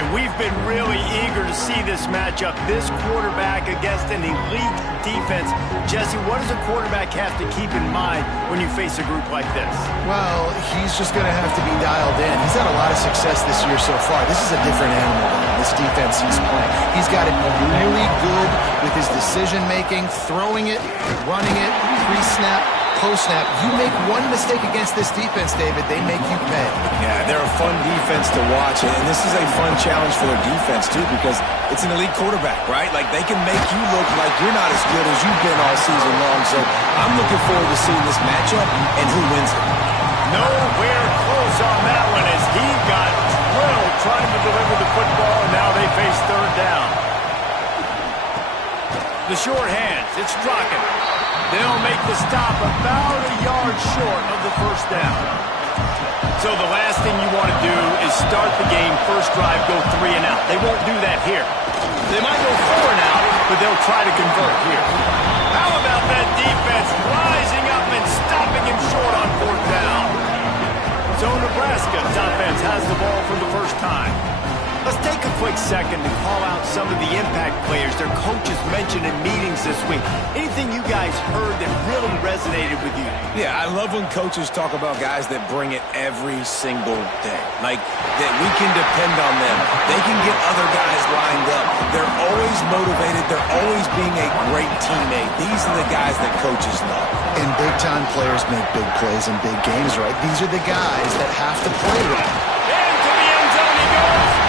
And we've been really eager to see this matchup, this quarterback against an elite defense. Jesse, what does a quarterback have to keep in mind when you face a group like this? Well, he's just going to have to be dialed in. He's had a lot of success this year so far. This is a different animal than this defense he's playing. He's got to be really good with his decision-making, throwing it, running it, pre-snap, post-snap. You make one mistake against this defense, David, they make you pay. Yeah, they're a fun defense to watch, and this is a fun challenge for their defense, too, because it's an elite quarterback, right? Like, they can make you look like you're not as good as you've been all season long, so I'm looking forward to seeing this matchup and who wins it. Nowhere close on that one as he got drilled trying to deliver the football, and now they face third down. The short hands, it's Strachan. They'll make the stop about a yard short of the first down. So the last thing you want to do is start the game, first drive, go 3 and out. They won't do that here. They might go 4 and out, but they'll try to convert here. How about that defense rising up and stopping him short on 4th down? So Nebraska's offense has the ball for the first time. Let's take a quick second to call out some of the impact players their coaches mentioned in meetings this week. Anything you guys heard that really resonated with you? Yeah, I love when coaches talk about guys that bring it every single day. Like, that we can depend on them. They can get other guys lined up. They're always motivated. They're always being a great teammate. These are the guys that coaches love. And big-time players make big plays in big games, right? These are the guys that have to play right. Into the end zone he goes.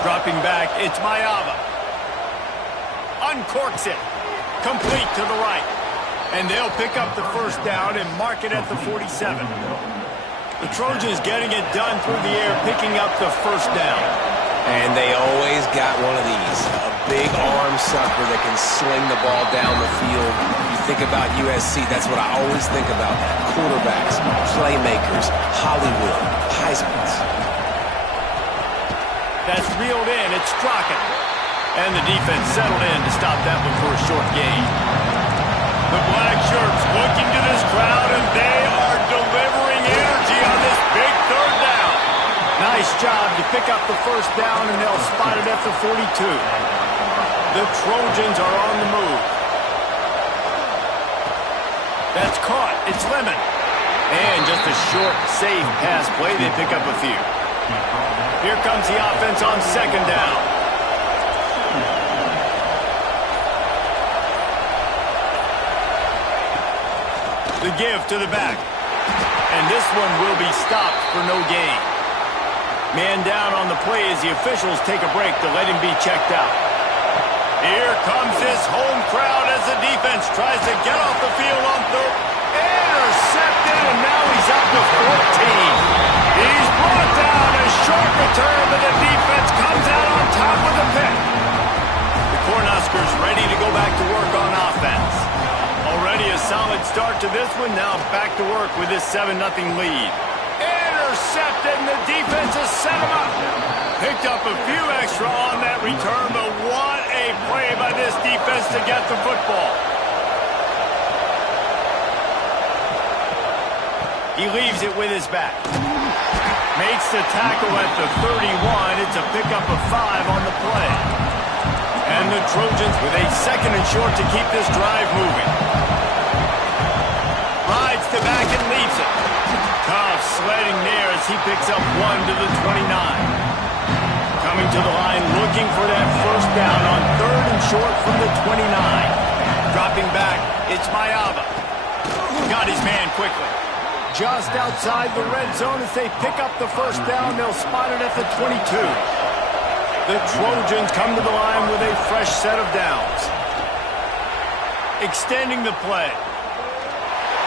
Dropping back, it's Mayava. Uncorks it. Complete to the right. And they'll pick up the first down and mark it at the 47. The Trojans getting it done through the air, picking up the first down. And they always got one of these. A big arm sucker that can sling the ball down the field. You think about USC, that's what I always think about. Quarterbacks, playmakers, Hollywood, Heismans. That's reeled in. It's Strachan. And the defense settled in to stop that one for a short gain. The black shirts looking to this crowd, and they are delivering energy on this big third down. Nice job to pick up the first down, and they'll spot it at the 42. The Trojans are on the move. That's caught. It's Lemon. And just a short, safe pass play. They pick up a few. Here comes the offense on second down. The give to the back. And this one will be stopped for no gain. Man down on the play as the officials take a break to let him be checked out. Here comes this home crowd as the defense tries to get off the field on third. Intercepted, and now he's out to 14. He's brought down, a short return, but the defense comes out on top of the pick. The Cornhuskers ready to go back to work on offense. Already a solid start to this one, now back to work with this 7-0 lead. Intercepted, and the defense has set him up. Picked up a few extra on that return, but what a play by this defense to get the football. He leaves it with his back. Makes the tackle at the 31. It's a pickup of 5 on the play. And the Trojans with a second and short to keep this drive moving. Rides to back and leaves it. Tough sledding there as he picks up 1 to the 29. Coming to the line looking for that first down on third and short from the 29. Dropping back, it's Mayava. Got his man quickly. Just outside the red zone as they pick up the first down. They'll spot it at the 22. The Trojans come to the line with a fresh set of downs. Extending the play.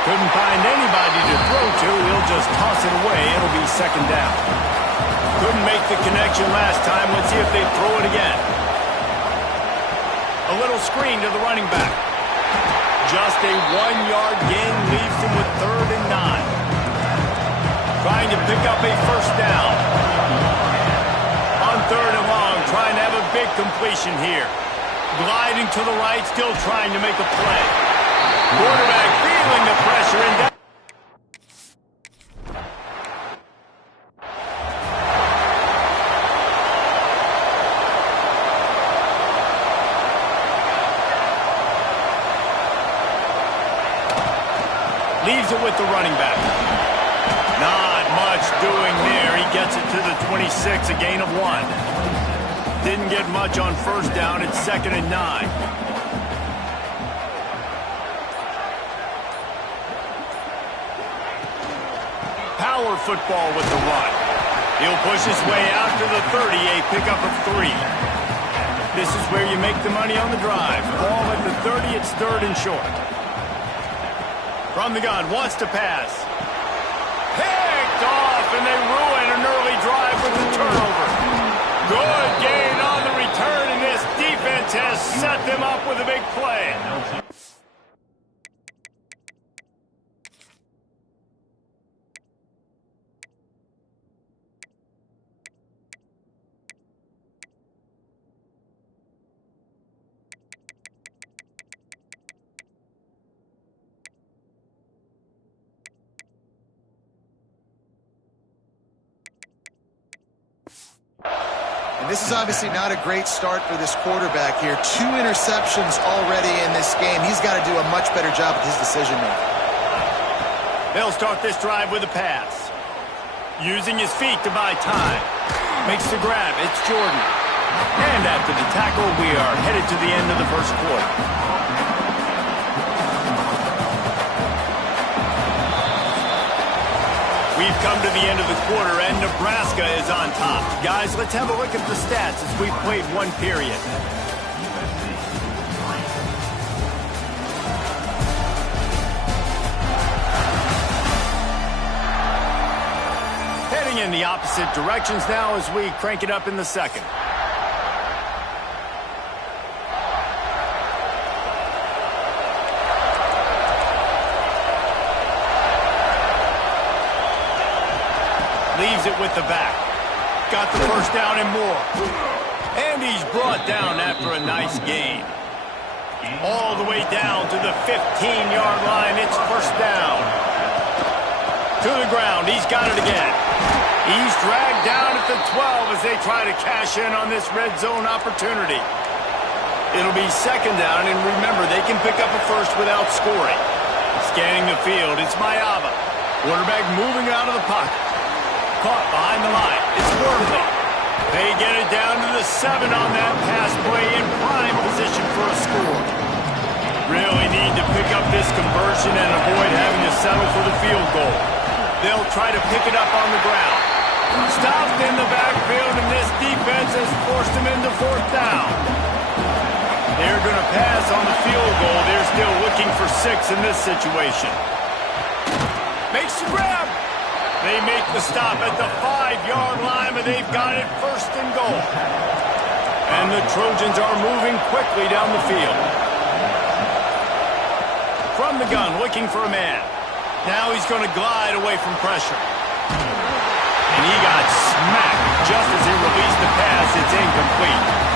Couldn't find anybody to throw to. He'll just toss it away. It'll be second down. Couldn't make the connection last time. Let's see if they throw it again. A little screen to the running back. Just a 1-yard gain leaves him with 3rd and 9. Trying to pick up a first down. On 3rd and long, trying to have a big completion here. Gliding to the right, still trying to make a play. Quarterback feeling the pressure and down. Leaves it with the running back. Not much doing there. He gets it to the 26, a gain of 1. Didn't get much on first down. It's 2nd and 9. Power football with the run. He'll push his way out to the 30, a pickup of 3. This is where you make the money on the drive. Ball at the 30, it's 3rd and short. From the gun, wants to pass. Picked off, and they ruin an early drive with the turnover. Good gain on the return, and this defense has set them up with a big play. And this is obviously not a great start for this quarterback here. 2 interceptions already in this game. He's got to do a much better job with his decision-making. They'll start this drive with a pass. Using his feet to buy time. Makes the grab. It's Jordan. And after the tackle, we are headed to the end of the first quarter. We've come to the end of the quarter, and Nebraska is on top. Guys, let's have a look at the stats as we've played 1 period. Heading in the opposite directions now as we crank it up in the second. Leaves it with the back. Got the first down and more. And he's brought down after a nice gain. All the way down to the 15-yard line. It's first down. To the ground. He's got it again. He's dragged down at the 12 as they try to cash in on this red zone opportunity. It'll be second down, and remember, they can pick up a first without scoring. Scanning the field. It's Mayava. Quarterback moving out of the pocket. Caught behind the line. It's Worthy. They get it down to the 7 on that pass play in prime position for a score. Really need to pick up this conversion and avoid having to settle for the field goal. They'll try to pick it up on the ground. Stopped in the backfield, and this defense has forced them into 4th down. They're going to pass on the field goal. They're still looking for 6 in this situation. Makes the grab. They make the stop at the 5-yard line, but they've got it 1st and goal. And the Trojans are moving quickly down the field. From the gun, looking for a man. Now he's going to glide away from pressure. And he got smacked just as he released the pass. It's incomplete.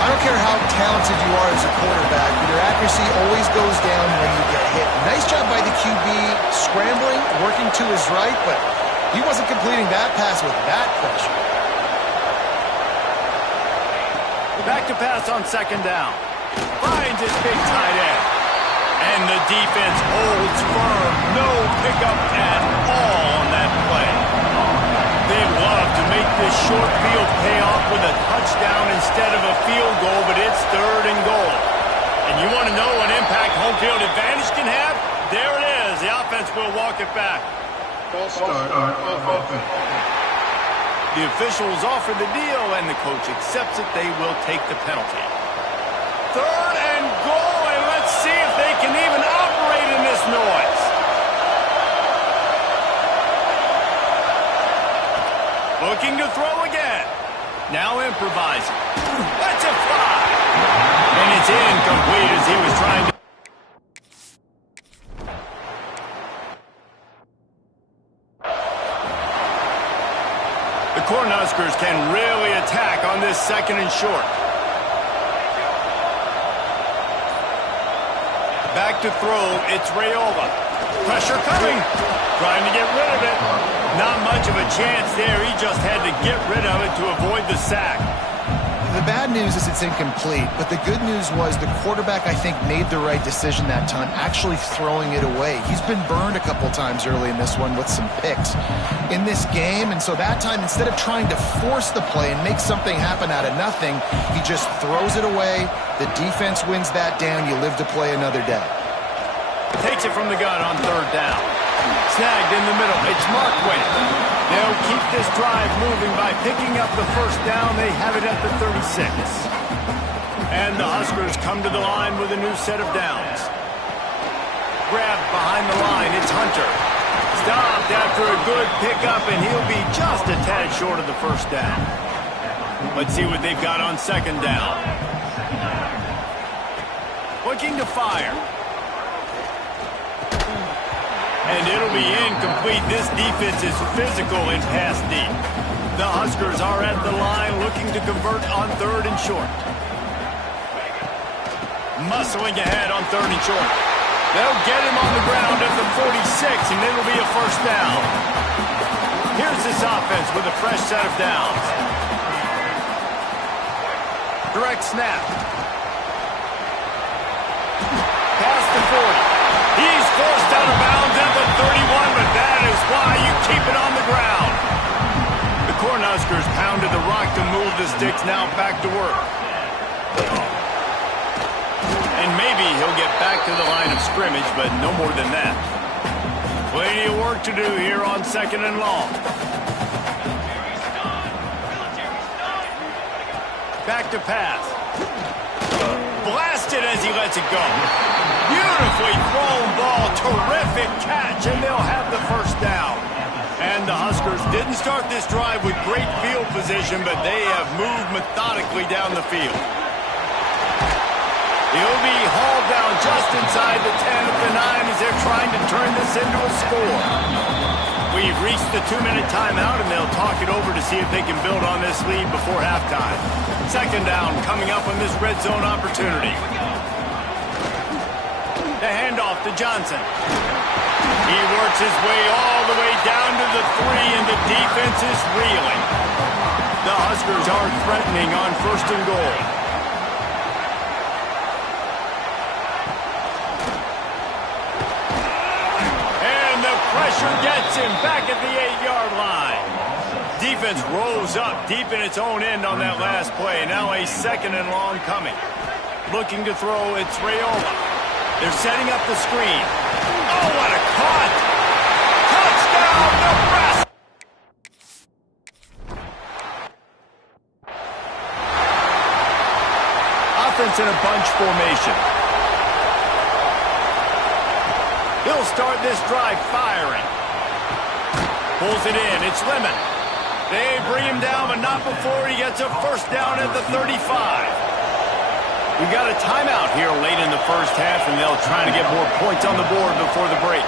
I don't care how talented you are as a quarterback, your accuracy always goes down when you get hit. Nice job by the QB scrambling, working to his right, but he wasn't completing that pass with that pressure. Back to pass on second down. Finds his big tight end. And the defense holds firm. No pickup at all on that play. They'd love to make this short field pay off with a touchdown instead of a field goal, but it's 3rd and goal. And you want to know what impact home field advantage can have? There it is. The offense will walk it back. Start of offense. The officials offer the deal, and the coach accepts it. They will take the penalty. 3rd and goal, and let's see if they can even operate in this noise. Looking to throw again. Now improvising. That's a fly. And it's incomplete as he was trying to... The Cornhuskers can really attack on this 2nd and short. Back to throw, it's Raiola. Pressure coming. Trying to get rid of it. Not much of a chance there. He just had to get rid of it to avoid the sack. The bad news is it's incomplete, but the good news was the quarterback, I think, made the right decision that time, actually throwing it away. He's been burned a couple times early in this one with some picks in this game, and so that time, instead of trying to force the play and make something happen out of nothing, he just throws it away. The defense wins that down. You live to play another day. Takes it from the gun on 3rd down. Snagged in the middle. It's Markway. They'll keep this drive moving by picking up the 1st down. They have it at the 36. And the Huskers come to the line with a new set of downs. Grabbed behind the line. It's Hunter. Stopped after a good pickup, and he'll be just a tad short of the 1st down. Let's see what they've got on 2nd down. Looking to fire. And it'll be incomplete. This defense is physical and pass deep. The Huskers are at the line looking to convert on 3rd and short. Muscling ahead on 3rd and short. They'll get him on the ground at the 46, and it'll be a 1st down. Here's this offense with a fresh set of downs. Direct snap. Past the 40. He's forced out of bounds at the 31, but that is why you keep it on the ground. The Cornhuskers pounded the rock to move the sticks, now back to work. And maybe he'll get back to the line of scrimmage, but no more than that. Plenty of work to do here on 2nd and long. Back to pass. Blasted as he lets it go. Beautifully thrown ball, terrific catch, and they'll have the 1st down. And the Huskers didn't start this drive with great field position, but they have moved methodically down the field. He'll be hauled down just inside the 10 at the 9 as they're trying to turn this into a score. We've reached the 2-minute timeout, and they'll talk it over to see if they can build on this lead before halftime. 2nd down coming up on this red zone opportunity. The handoff to Johnson. He works his way all the way down to the 3, and the defense is reeling. The Huskers are threatening on 1st and goal. And the pressure gets him back at the 8-yard line. Defense rose up deep in its own end on that last play. Now a 2nd and long coming. Looking to throw, it's Raiola. They're setting up the screen. Oh, what a cut! Touchdown, Nebraska! Offense in a bunch formation. He'll start this drive firing. Pulls it in. It's Lemon. They bring him down, but not before he gets a 1st down at the 35. We've got a timeout here late in the 1st half, and they'll try to get more points on the board before the break.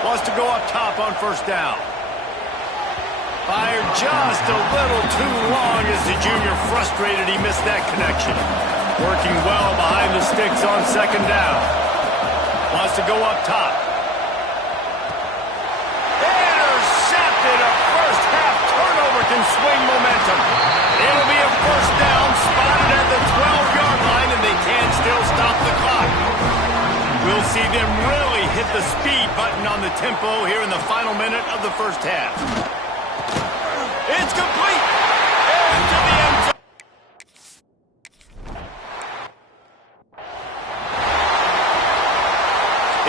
Wants to go up top on 1st down. Fired just a little too long as the junior frustrated he missed that connection. Working well behind the sticks on 2nd down. Wants to go up top. Intercepted. A 1st half turnover can swing momentum. It'll be a 1st down, spotted at the 12-yard line, and they can still stop the clock. We'll see them really hit the speed button on the tempo here in the final minute of the 1st half. It's complete! Into the end zone.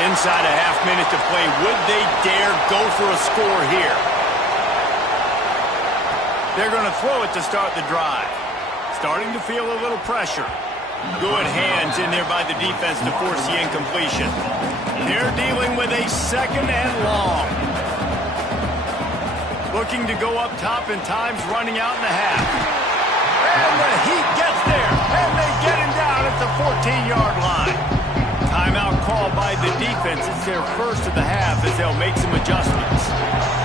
Inside a half minute to play. Would they dare go for a score here? They're going to throw it to start the drive. Starting to feel a little pressure. Good hands in there by the defense to force the incompletion. They're dealing with a second and long. Looking to go up top, and time's running out in the half. And the Heat gets there, and they get him down at the 14-yard line. Timeout called by the defense. It's their first of the half as they'll make some adjustments.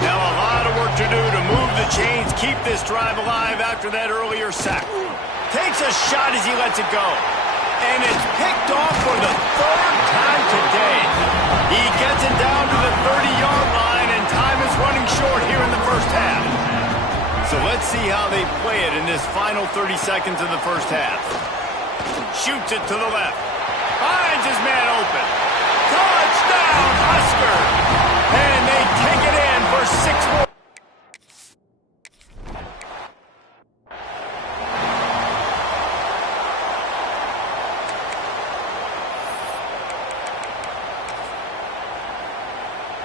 Now a lot of work to do to move the chains, keep this drive alive after that earlier sack. Takes a shot as he lets it go. And it's picked off for the third time today. He gets it down to the 30-yard line, and time is running short here in the first half. So let's see how they play it in this final 30 seconds of the first half. Shoots it to the left. Finds his man open. Touchdown, Huskers! And they take it in for 6 more.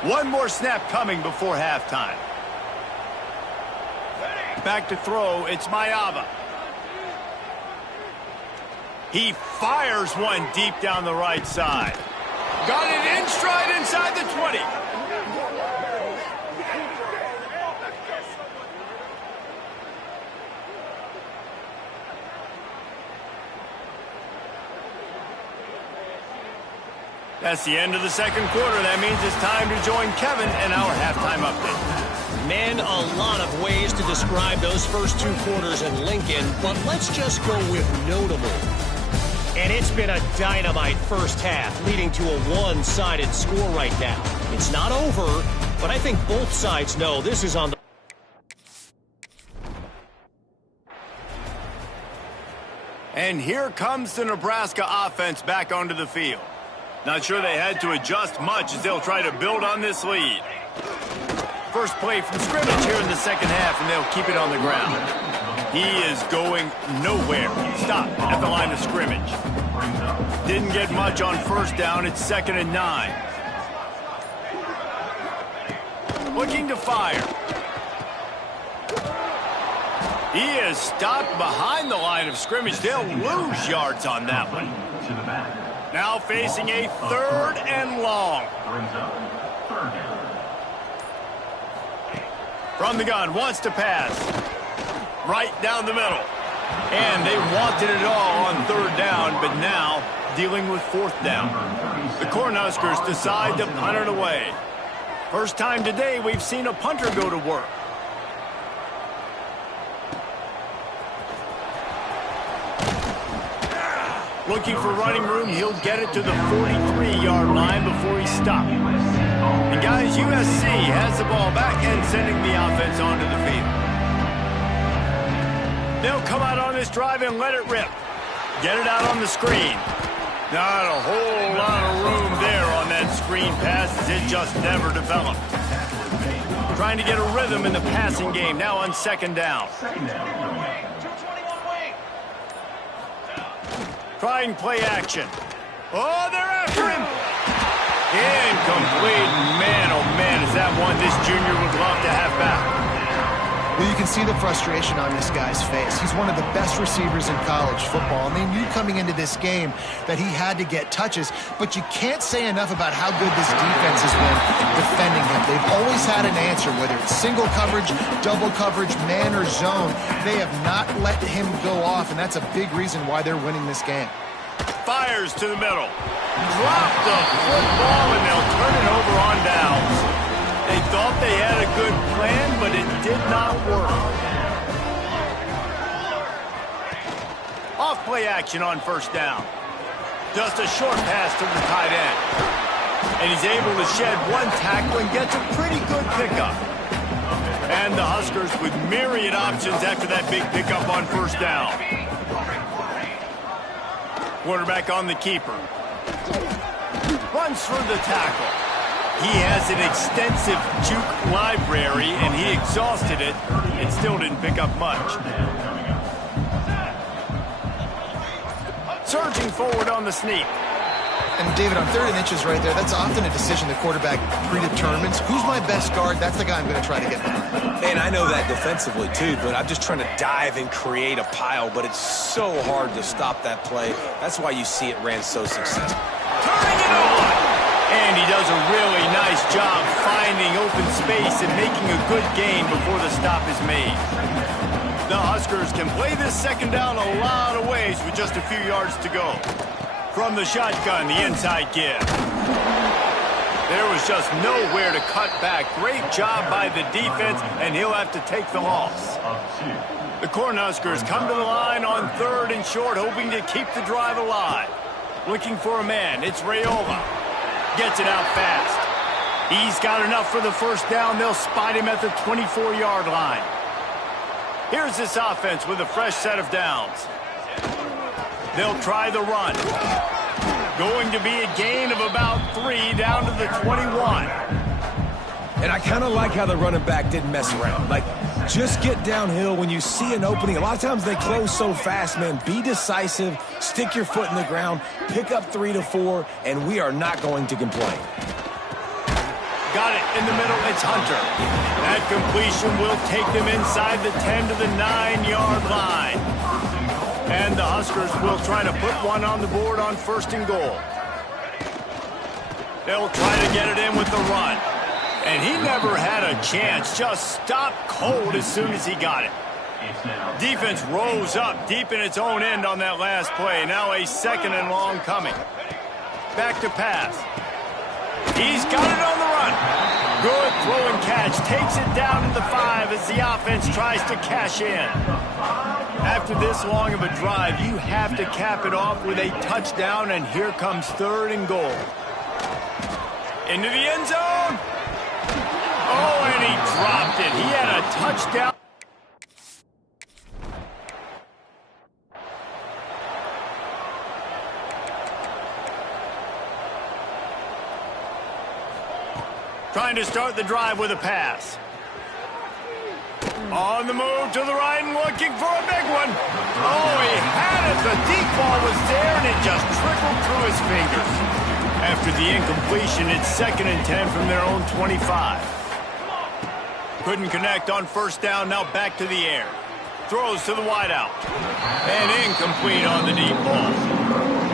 One more snap coming before halftime. Back to throw, it's Mayava. He fires one deep down the right side. Got it in stride inside the 20. That's the end of the second quarter. That means it's time to join Kevin in our halftime update. Man, a lot of ways to describe those first 2 quarters in Lincoln, but let's just go with notable. And it's been a dynamite first half, leading to a one-sided score right now. It's not over, but I think both sides know this is on the... And here comes the Nebraska offense back onto the field. Not sure they had to adjust much as they'll try to build on this lead. First play from scrimmage here in the second half, and they'll keep it on the ground. He is going nowhere. Stop at the line of scrimmage. Didn't get much on first down. It's 2nd and 9. Looking to fire. He is stopped behind the line of scrimmage. They'll lose yards on that one. Now facing a 3rd and long. From the gun, wants to pass. Right down the middle. And they wanted it all on 3rd down, but now dealing with 4th down. The Cornhuskers decide to punt it away. First time today we've seen a punter go to work. Looking for running room, he'll get it to the 43-yard line before he's stopped. And guys, USC has the ball back and sending the offense onto the field. They'll come out on this drive and let it rip. Get it out on the screen. Not a whole lot of room there on that screen pass as it just never developed. Trying to get a rhythm in the passing game now on 2nd down. Trying play action. Oh, they're after him. Incomplete. Man, oh man, is that one this junior would love to have back. Well, you can see the frustration on this guy's face. He's one of the best receivers in college football. I mean, you coming into this game that he had to get touches, but you can't say enough about how good this defense has been defending him. They've always had an answer, whether it's single coverage, double coverage, man or zone. They have not let him go off, and that's a big reason why they're winning this game. Fires to the middle. Drop the football, and they'll turn it over on downs. They thought they had a good plan, but it did not work. Off play action on 1st down. Just a short pass to the tight end. And he's able to shed one tackle and gets a pretty good pickup. And the Huskers with myriad options after that big pickup on 1st down. Quarterback on the keeper. Runs through the tackle. He has an extensive juke library, and he exhausted it and still didn't pick up much. Surging forward on the sneak. And, David, on 3rd and inches right there, that's often a decision the quarterback predetermines. Who's my best guard? That's the guy I'm going to try to get behind. And I know that defensively, too, but I'm just trying to dive and create a pile, but it's so hard to stop that play. That's why you see it ran so successful. Turning it on! And he does a really nice job finding open space and making a good gain before the stop is made. The Huskers can play this second down a lot of ways with just a few yards to go. From the shotgun, the inside give. There was just nowhere to cut back. Great job by the defense, and he'll have to take the loss. The Cornhuskers come to the line on 3rd and short, hoping to keep the drive alive. Looking for a man, it's Raiola. Gets it out fast. He's got enough for the first down. They'll spot him at the 24-yard line. Here's this offense with a fresh set of downs. They'll try the run. Going to be a gain of about 3 down to the 21. And I kind of like how the running back didn't mess around. Like, just get downhill when you see an opening. A lot of times they close so fast, man. Be decisive, stick your foot in the ground, pick up 3 to 4, and we are not going to complain. Got it in the middle, it's Hunter. That completion will take them inside the 10 to the 9-yard line. And the Huskers will try to put one on the board on 1st and goal. They'll try to get it in with the run. And he never had a chance, just stopped cold as soon as he got it. Defense rose up deep in its own end on that last play. Now a 2nd and long coming. Back to pass. He's got it on the run. Good throw and catch. Takes it down to the 5 as the offense tries to cash in. After this long of a drive, you have to cap it off with a touchdown, and here comes 3rd and goal. Into the end zone. Oh, and he dropped it. He had a touchdown. Trying to start the drive with a pass. On the move to the right and looking for a big one. Oh, he had it. The deep ball was there, and it just trickled through his fingers. After the incompletion, it's 2nd and 10 from their own 25. Couldn't connect on 1st down. Now back to the air. Throws to the wideout. And incomplete on the deep ball.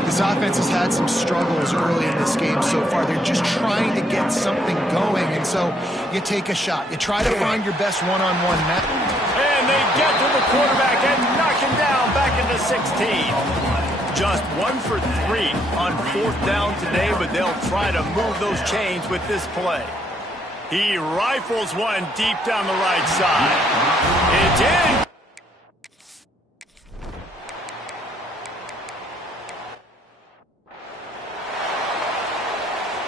This offense has had some struggles early in this game so far. They're just trying to get something going, and so you take a shot. You try to find your best one-on-one match. And they get to the quarterback and knock him down back into 16. Just 1 for 3 on 4th down today, but they'll try to move those chains with this play. He rifles one deep down the right side. It's in.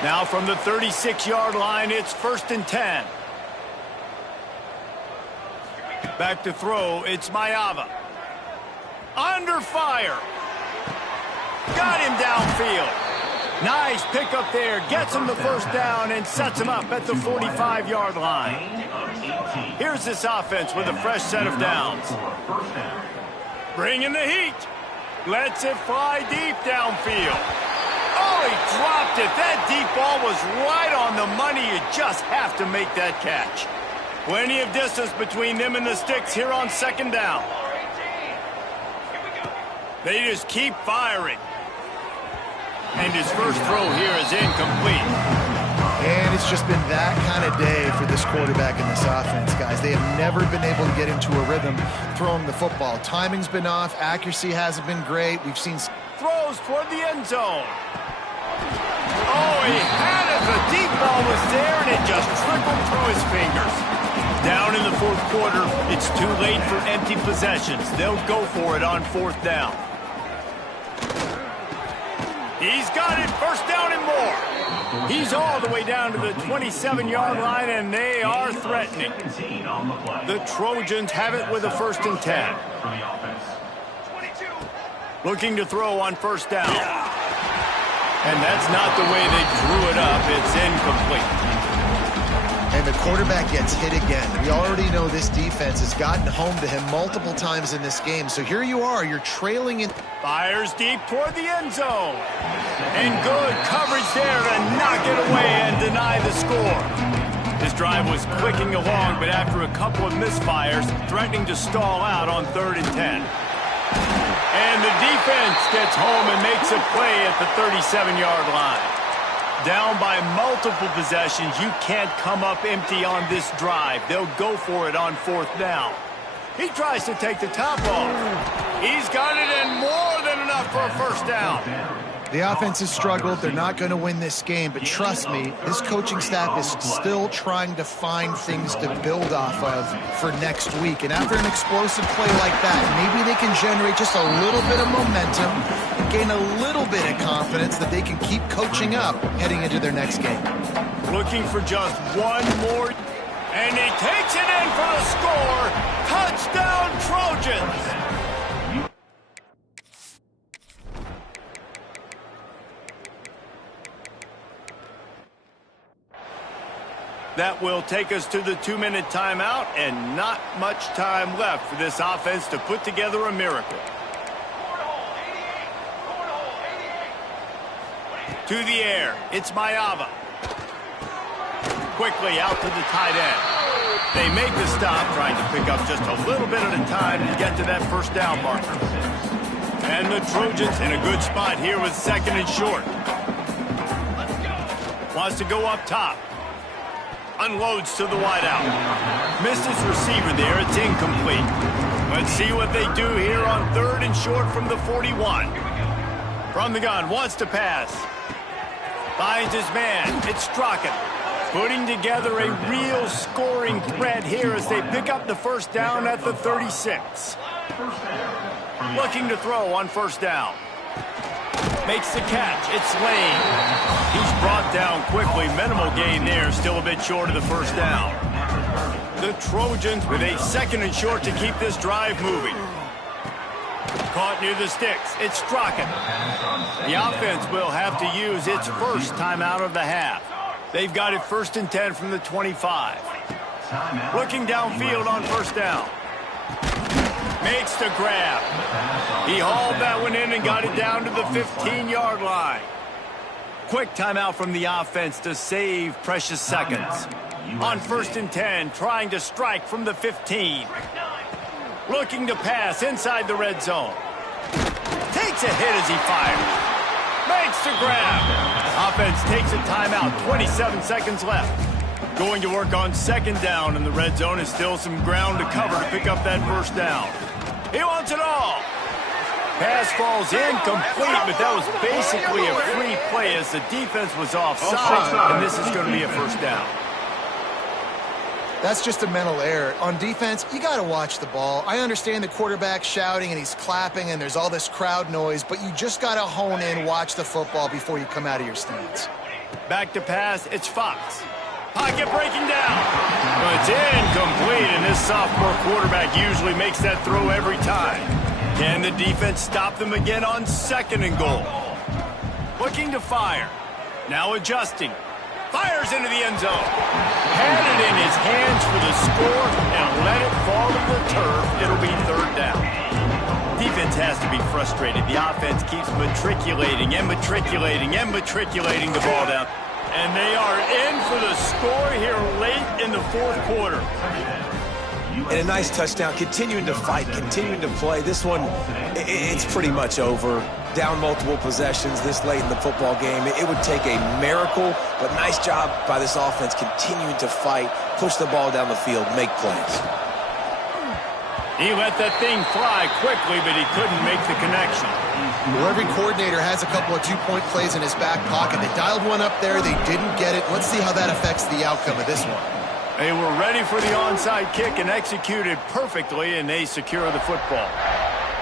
Now from the 36-yard line, it's 1st and 10. Back to throw, it's Maiava. Under fire. Got him downfield. Nice pickup there. Gets him the first down and sets him up at the 45-yard line. Here's this offense with a fresh set of downs. Bringing the heat. Lets it fly deep downfield. Oh, he dropped it. That deep ball was right on the money. You just have to make that catch. Plenty of distance between them and the sticks here on 2nd down. They just keep firing. And his first throw here is incomplete. And it's just been that kind of day for this quarterback and this offense, guys. They have never been able to get into a rhythm throwing the football. Timing's been off. Accuracy hasn't been great. We've seen throws toward the end zone. Oh, he had it. The deep ball was there, and it just trickled through his fingers. Down in the 4th quarter, it's too late for empty possessions. They'll go for it on 4th down. He's got it. 1st down and more. He's all the way down to the 27-yard line, and they are threatening. The Trojans have it with a 1st and 10. Looking to throw on 1st down. And that's not the way they drew it up. It's incomplete. And the quarterback gets hit again. We already know this defense has gotten home to him multiple times in this game. So here you are, you're trailing in. Fires deep toward the end zone. And good coverage there to knock it away and deny the score. His drive was clicking along, but after a couple of misfires, threatening to stall out on 3rd and 10. And the defense gets home and makes a play at the 37-yard line. Down by multiple possessions, you can't come up empty on this drive. They'll go for it on 4th down. He tries to take the top off. He's got it and more than enough for a 1st down. The offense has struggled. They're not going to win this game, but trust me, this coaching staff is still trying to find things to build off of for next week. And after an explosive play like that, maybe they can generate just a little bit of momentum and gain a little bit of confidence that they can keep coaching up heading into their next game. Looking for just one more, and he takes it in for the score. Touchdown, Trojans! That will take us to the 2-minute timeout, and not much time left for this offense to put together a miracle. To the air, it's Mayava. Quickly out to the tight end. They make the stop, trying to pick up just a little bit at a time to get to that 1st down marker. And the Trojans in a good spot here with 2nd and short. Wants to go up top. Unloads to the wideout. Missed his receiver there. It's incomplete. Let's see what they do here on 3rd and short from the 41. From the gun, wants to pass. Finds his man. It's Strachan. Putting together a real scoring threat here as they pick up the 1st down at the 36. Looking to throw on 1st down. Makes the catch. It's Lane. He's brought down quickly. Minimal gain there. Still a bit short of the 1st down. The Trojans with a 2nd and short to keep this drive moving. Caught near the sticks. It's Strachan. The offense will have to use its 1st timeout of the half. They've got it 1st and 10 from the 25. Looking downfield on 1st down. Makes the grab. He hauled that one in and got it down to the 15-yard line. Quick timeout from the offense to save precious seconds. On 1st and 10, trying to strike from the 15. Looking to pass inside the red zone. Takes a hit as he fires. Makes the grab. Offense takes a timeout. 27 seconds left. Going to work on 2nd down, and the red zone is still some ground to cover to pick up that 1st down. He wants it all. Pass falls incomplete, but that was basically a free play as the defense was offside, and this is going to be a 1st down. That's just a mental error. On defense, you got to watch the ball. I understand the quarterback shouting and he's clapping and there's all this crowd noise, but you just got to hone in, watch the football before you come out of your stance. Back to pass, it's Fox. Pocket breaking down. But it's incomplete, and this sophomore quarterback usually makes that throw every time. Can the defense stop them again on 2nd and goal? Looking to fire. Now adjusting. Fires into the end zone. Had it in his hands for the score and let it fall to the turf. It'll be 3rd down. Defense has to be frustrated. The offense keeps matriculating and matriculating and matriculating the ball down. And they are in for the score here late in the 4th quarter. And a nice touchdown, continuing to fight, continuing to play. This one, it's pretty much over. Down multiple possessions this late in the football game. It would take a miracle, but nice job by this offense continuing to fight, push the ball down the field, make plays. He let that thing fly quickly, but he couldn't make the connection. Well, every coordinator has a couple of 2-point plays in his back pocket. They dialed one up there. They didn't get it. Let's see how that affects the outcome of this one. They were ready for the onside kick and executed perfectly, and they secure the football.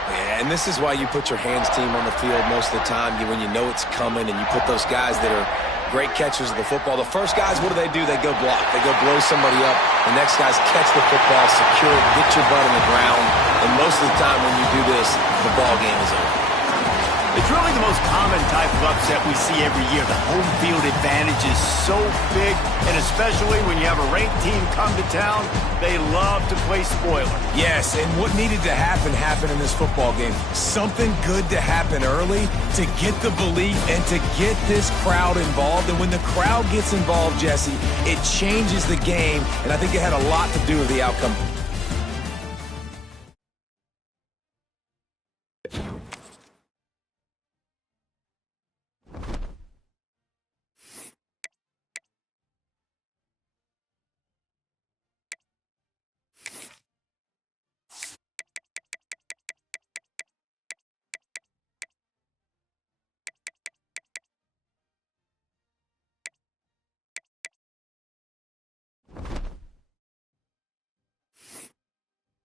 Yeah, and this is why you put your hands team on the field most of the time when you know it's coming, and you put those guys that are great catchers of the football. The first guys, what do? They go block. They go blow somebody up. The next guys catch the football, secure it, get your butt on the ground. And most of the time when you do this, the ball game is over. It's really the most common type of upset we see every year. The home field advantage is so big, and especially when you have a ranked team come to town, they love to play spoiler. Yes, and what needed to happen happened in this football game. Something good to happen early to get the belief and to get this crowd involved. And when the crowd gets involved, Jesse, it changes the game, and I think it had a lot to do with the outcome.